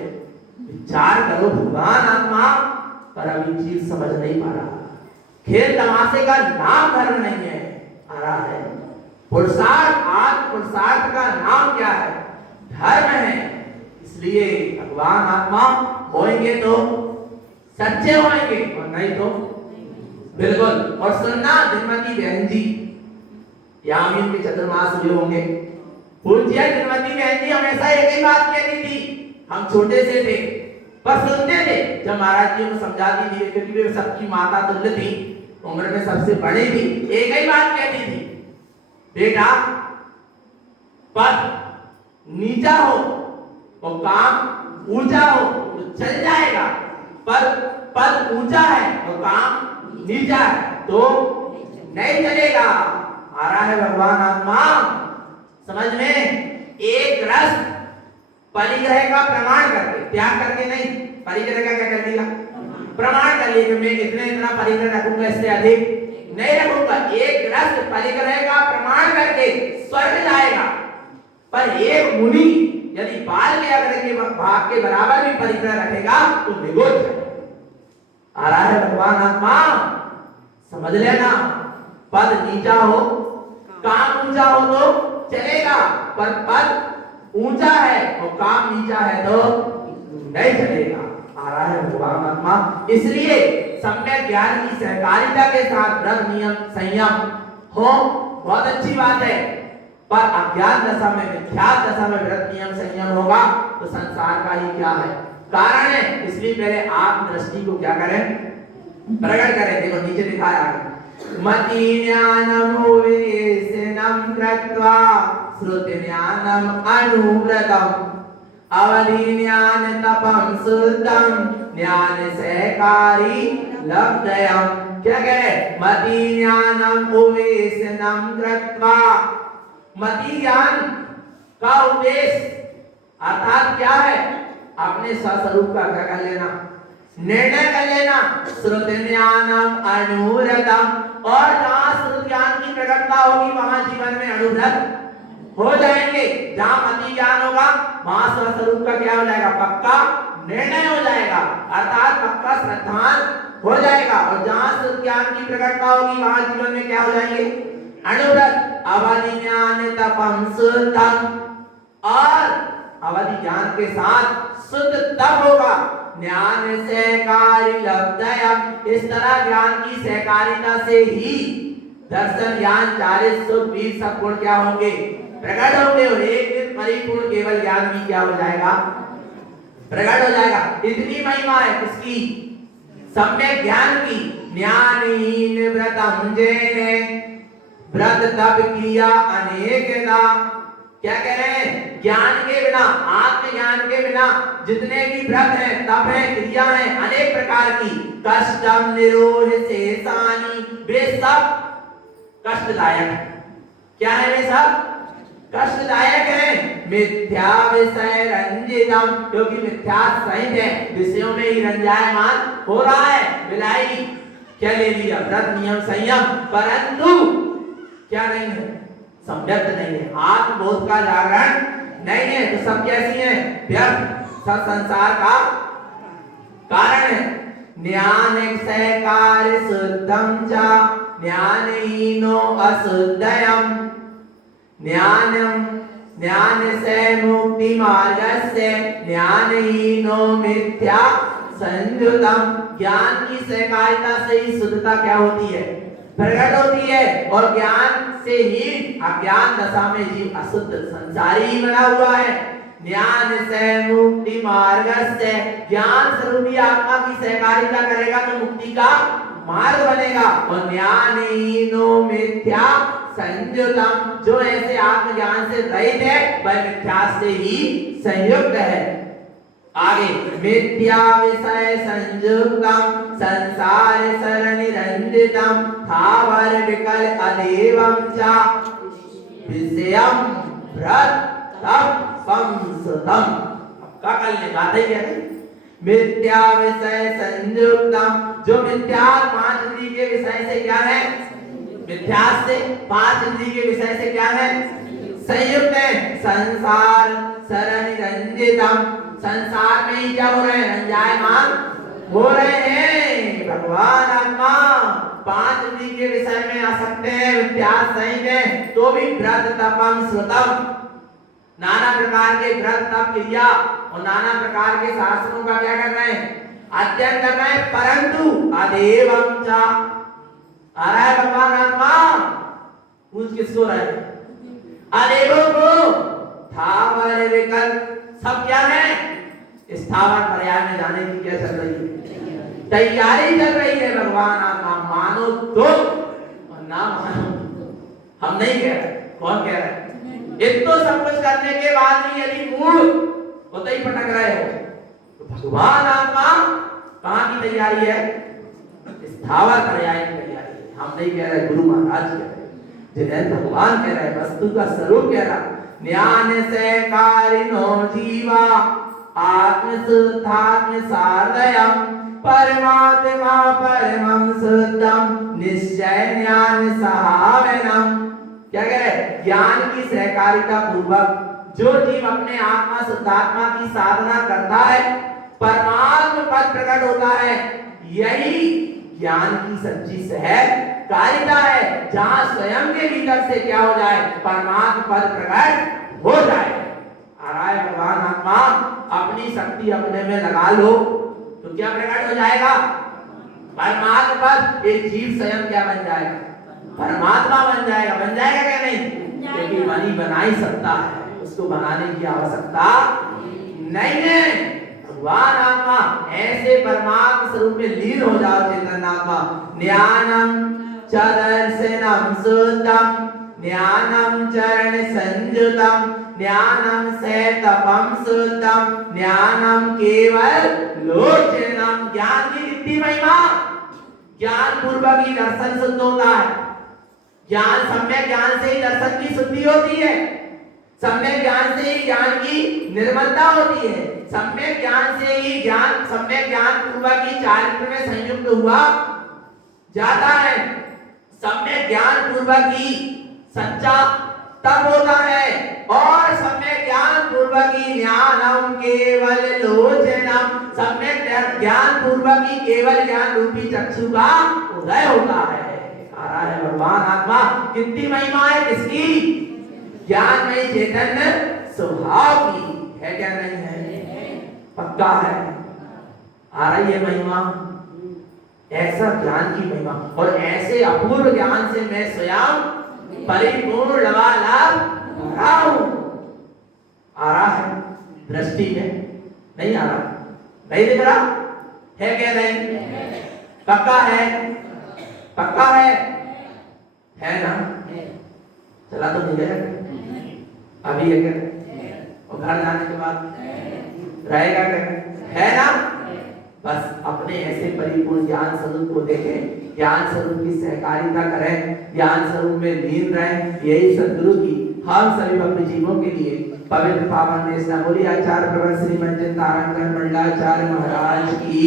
विचार करो भगवान आत्मा, पर अभी चीज समझ नहीं पा रहा। खेल तमाशे का नाम धर्म नहीं है। आ रहा है पुरुषार्थ, आत्म पुरुषार्थ का नाम क्या है? धर्म है। इसलिए भगवान आत्मा होंगे तो सच्चे होंगे और नहीं तो बिल्कुल। और सुनना दिनमती बहन जी, यहाँ भी उनके चतुर्मास हुए होंगे। पूज्य दिनमती बहन जी हमेशा एक ही बात कहती थी, हम छोटे से थे पर सुनते थे जब महाराज जी को समझाती थी, क्योंकि वे सबकी माता तुल्य थी, उम्र में सबसे बड़ी थी। एक ही बात कहती थी, बेटा पद नीचा हो और काम ऊंचा हो तो चल जाएगा, पर पद ऊंचा है और काम नीचा है तो नहीं चलेगा। आ रहा है भगवान आत्मा समझ में। एक रस परिग्रह का प्रमाण करके, त्याग करके नहीं, परिग्रह का क्या कर लिया, प्रमाण कर लिया, मैं इतना परिग्रह रखूंगा, इससे अधिक नहीं रखूंगा। एक रस परिग्रह का प्रमाण करके स्वर्ग जाएगा, पर एक मुनि यदि बाल के अग्र के भाग के बराबर भी परिग्रह रखेगा तो विगोच जाएगा। आ रहा है भगवान आत्मा समझ लेना। पद नीचा हो काम ऊंचा हो तो चलेगा, पर पद ऊंचा है और काम नीचा है तो नहीं चलेगा। आ रहा है भगवान आत्मा। इसलिए सम्यक ज्ञान की सहकारिता के साथ व्रत नियम संयम हो बहुत अच्छी बात है, पर अज्ञान दशा में, मिथ्यात्व दशा में व्रत नियम संयम होगा तो संसार का ही क्या है कारण है। इसलिए पहले आत्म दृष्टि को क्या करें, प्रकट करें। देखो नीचे लिखा है, मति ज्ञानम विवेचनम कृत्वा श्रुति ज्ञानम अनुव्रतम अवधि ज्ञान तपम शुद्धम ज्ञान सहकारी लब्धयम। क्या कह रहे, मति ज्ञानम विवेचनम कृत्वा, मति ज्ञान का उपदेश अर्थात क्या है, अपने स्वस्वरूप का क्या कर लेना, निर्णय कर लेना। श्रुति ज्ञानम अनुव्रतम, और जहां श्रुति ज्ञान की प्रकटता होगी वहां जीवन में अनुव्रत हो जाएंगे। जहां मति ज्ञान होगा वहां स्वस्वरूप का क्या हो जाएगा, पक्का निर्णय हो जाएगा, अर्थात पक्का श्रद्धान हो जाएगा। और जहां श्रुति ज्ञान की प्रकटता होगी वहां जीवन में क्या हो जाएंगे, अनुव्रत। अवधि ज्ञान तपम शुद्धम, और अवधि ज्ञान के साथ शुद्ध तप होगा। ज्ञान सहकारी लब्धयम, इस तरह ज्ञान की सहकारिता से ही दर्शन ज्ञान 40-20 सब गुण क्या होंगे, प्रकट होंगे, और एक दिन परिपूर्ण केवल ज्ञान भी क्या हो जाएगा, प्रकट हो जाएगा। इतनी महिमा है किसकी, सम्यक ज्ञान की। ज्ञानहीन व्रतम जेने, व्रत तप किया अनेकदा। क्या कह रहे हैं, ज्ञान के बिना, आत्मज्ञान के बिना जितने भी व्रत हैं, तप है, क्रिया है अनेक प्रकार की, कष्टम निरोध शेषानि, वे सब कष्टदायक। क्या है वे सब कष्टदायक है। मिथ्या विषय रंजितम, क्योंकि मिथ्या सहित है, विषयों में ही रंजायमान हो रहा है। बिलाई क्या ले लिया, व्रत नियम संयम, परंतु क्या नहीं है, सम्यक नहीं है, आत्मबोध का जागरण नहीं है। तो सब कैसी है, व्यर्थ, सब संसार का कारण है। ज्ञान सहकार शुद्धम च ज्ञानहीनो अशुद्धयम, ज्ञान से मुक्ति मार्गस्य ज्ञानहीनो मिथ्या संयुतम। ज्ञान की सहकारिता से ही शुद्धता क्या होती है, प्रकट होती है, और ज्ञान से ही अज्ञान दशा में जीव अशुद्ध संसारी ही बना हुआ है। ज्ञान से मुक्ति मार्गस्य, ज्ञान स्वरूपी आत्मा की सहकारिता करेगा तो मुक्ति का मार्ग बनेगा। और ज्ञानहीनो मिथ्या संयुतम, जो ऐसे आत्मज्ञान से रहित है वह मिथ्या से ही संयुक्त है। आगे, मिथ्या विषय संयुक्तम संसार सरनिरंजितम थावर विकल अदेवम च विषयम व्रत तपम सुतम। का कल ने बात ही है, मिथ्या विषय संयुक्तम, जो मिथ्या 5 इंद्रिय के विषय से क्या है, मिथ्या से 5 इंद्रिय के विषय से क्या है, संयुक्त है। संसार सरनिरंजितम, संसार में ही क्या हो रहे हैं, रंजायमान हो रहे हैं। भगवान आत्मा 5 इंद्रिय के विषय में आ सकते हैं, मिथ्या सहित है, तो भी व्रत तपम श्रुतम, नाना प्रकार के व्रत तप क्रिया और नाना प्रकार के शास्त्रों का क्या कर रहे हैं, अध्ययन कर रहे हैं, परंतु अदेवम चा आ रहा है भगवान आत्मा पूछ किसको रहे हैं, अदेवों को स्थावर विकल्प सब क्या है, स्थावर पर्याय में जाने की क्या चल रही है, तैयारी चल रही है। भगवान आत्मा मानो तो और ना मानो, हम नहीं कह रहे, कौन कह रहा है, इतना सब कुछ करने के बाद भी यदि मूड होते ही भटक रहे हो तो भगवान आत्मा कहां की तैयारी है, स्थावर पर्याय की तैयारी है। हम नहीं कह रहे, गुरु महाराज कह रहे, जिन्हें भगवान कह रहे, वस्तु का स्वरूप कह रहा, ज्ञान से कारिणो जीवा आत्म शुद्धात्म सारदयम परमात्मा परमं शुद्धम निश्चय ज्ञान सहावनम। क्या कह रहे, ज्ञान की सहकारिता पूर्वक जो जीव अपने आत्मा शुद्धात्मा की साधना करता है, परमात्मा पद प्रकट होता है, यही ज्ञान की सच्ची सहकारिता है, जहां स्वयं के भीतर से क्या हो जाए, परमात्मा पद प्रकट हो जाए। आ रहा है भगवान आत्मा, अपनी शक्ति अपने में लगा लो तो क्या प्रकट हो जाएगा, परमात्मा पद। एक जीव स्वयं क्या बन जाएगा, परमात्मा बन जाएगा। बन जाएगा क्या नहीं, क्योंकि बनी बना ही सकता है, उसको बनाने की आवश्यकता नहीं है। भगवान आत्मा ऐसे परमात्मा स्वरूप में लीन हो जाओ, चेतन आत्मा। ज्ञानम च दर्शनम शुद्धम ज्ञानम चरण संयुतम ज्ञानम से तपम शुद्धम ज्ञानम केवल लोचनम। ज्ञान की कितनी महिमा, ज्ञान पूर्वक ही दर्शन शुद्ध होता है। ज्ञान सम्यक ज्ञान से ही दर्शन की शुद्धि होती है, सम्यक ज्ञान से ही ज्ञान की निर्मलता होती है, सम्यक ज्ञान से ही ज्ञान सम्यक ज्ञान पूर्वक ही चारित्र में संयुक्त हुआ जाता है। सम्यक ज्ञान पूर्वक ही सच्चा तब होता है, और सम्यक ज्ञान पूर्वक ही ज्ञानम केवल लोचनम, सम्यक ज्ञान पूर्वक ही केवल ज्ञान रूपी चक्षु का उदय होता है। आ रहा है भगवान आत्मा, कितनी महिमा है किसकी, ज्ञान में चैतन्य स्वभाव की है, क्या नहीं है, पक्का है। आ रही है महिमा, ऐसा ज्ञान की महिमा, और ऐसे अपूर्व ज्ञान से मैं स्वयं परिपूर्ण लबालब भरा हूं। आ रहा है दृष्टि में, नहीं आ रहा, नहीं दिख रहा है, क्या नहीं, पक्का है, पक्का है ना, चला तो नहीं गया अभी है क्या, और घर जाने के बाद रहेगा क्या, है ना। बस अपने ऐसे परिपूर्ण ज्ञान स्वरूप को देखें, ज्ञान स्वरूप की सहकारिता करें, ज्ञान स्वरूप में लीन रहें, यही सद्गुरु की हम सभी अपने जीवों के लिए पवित्र पावन देशना। बोलिए आचार्य प्रवर श्रीमंत चिंतारंकन मंडलाचार्य महाराज की।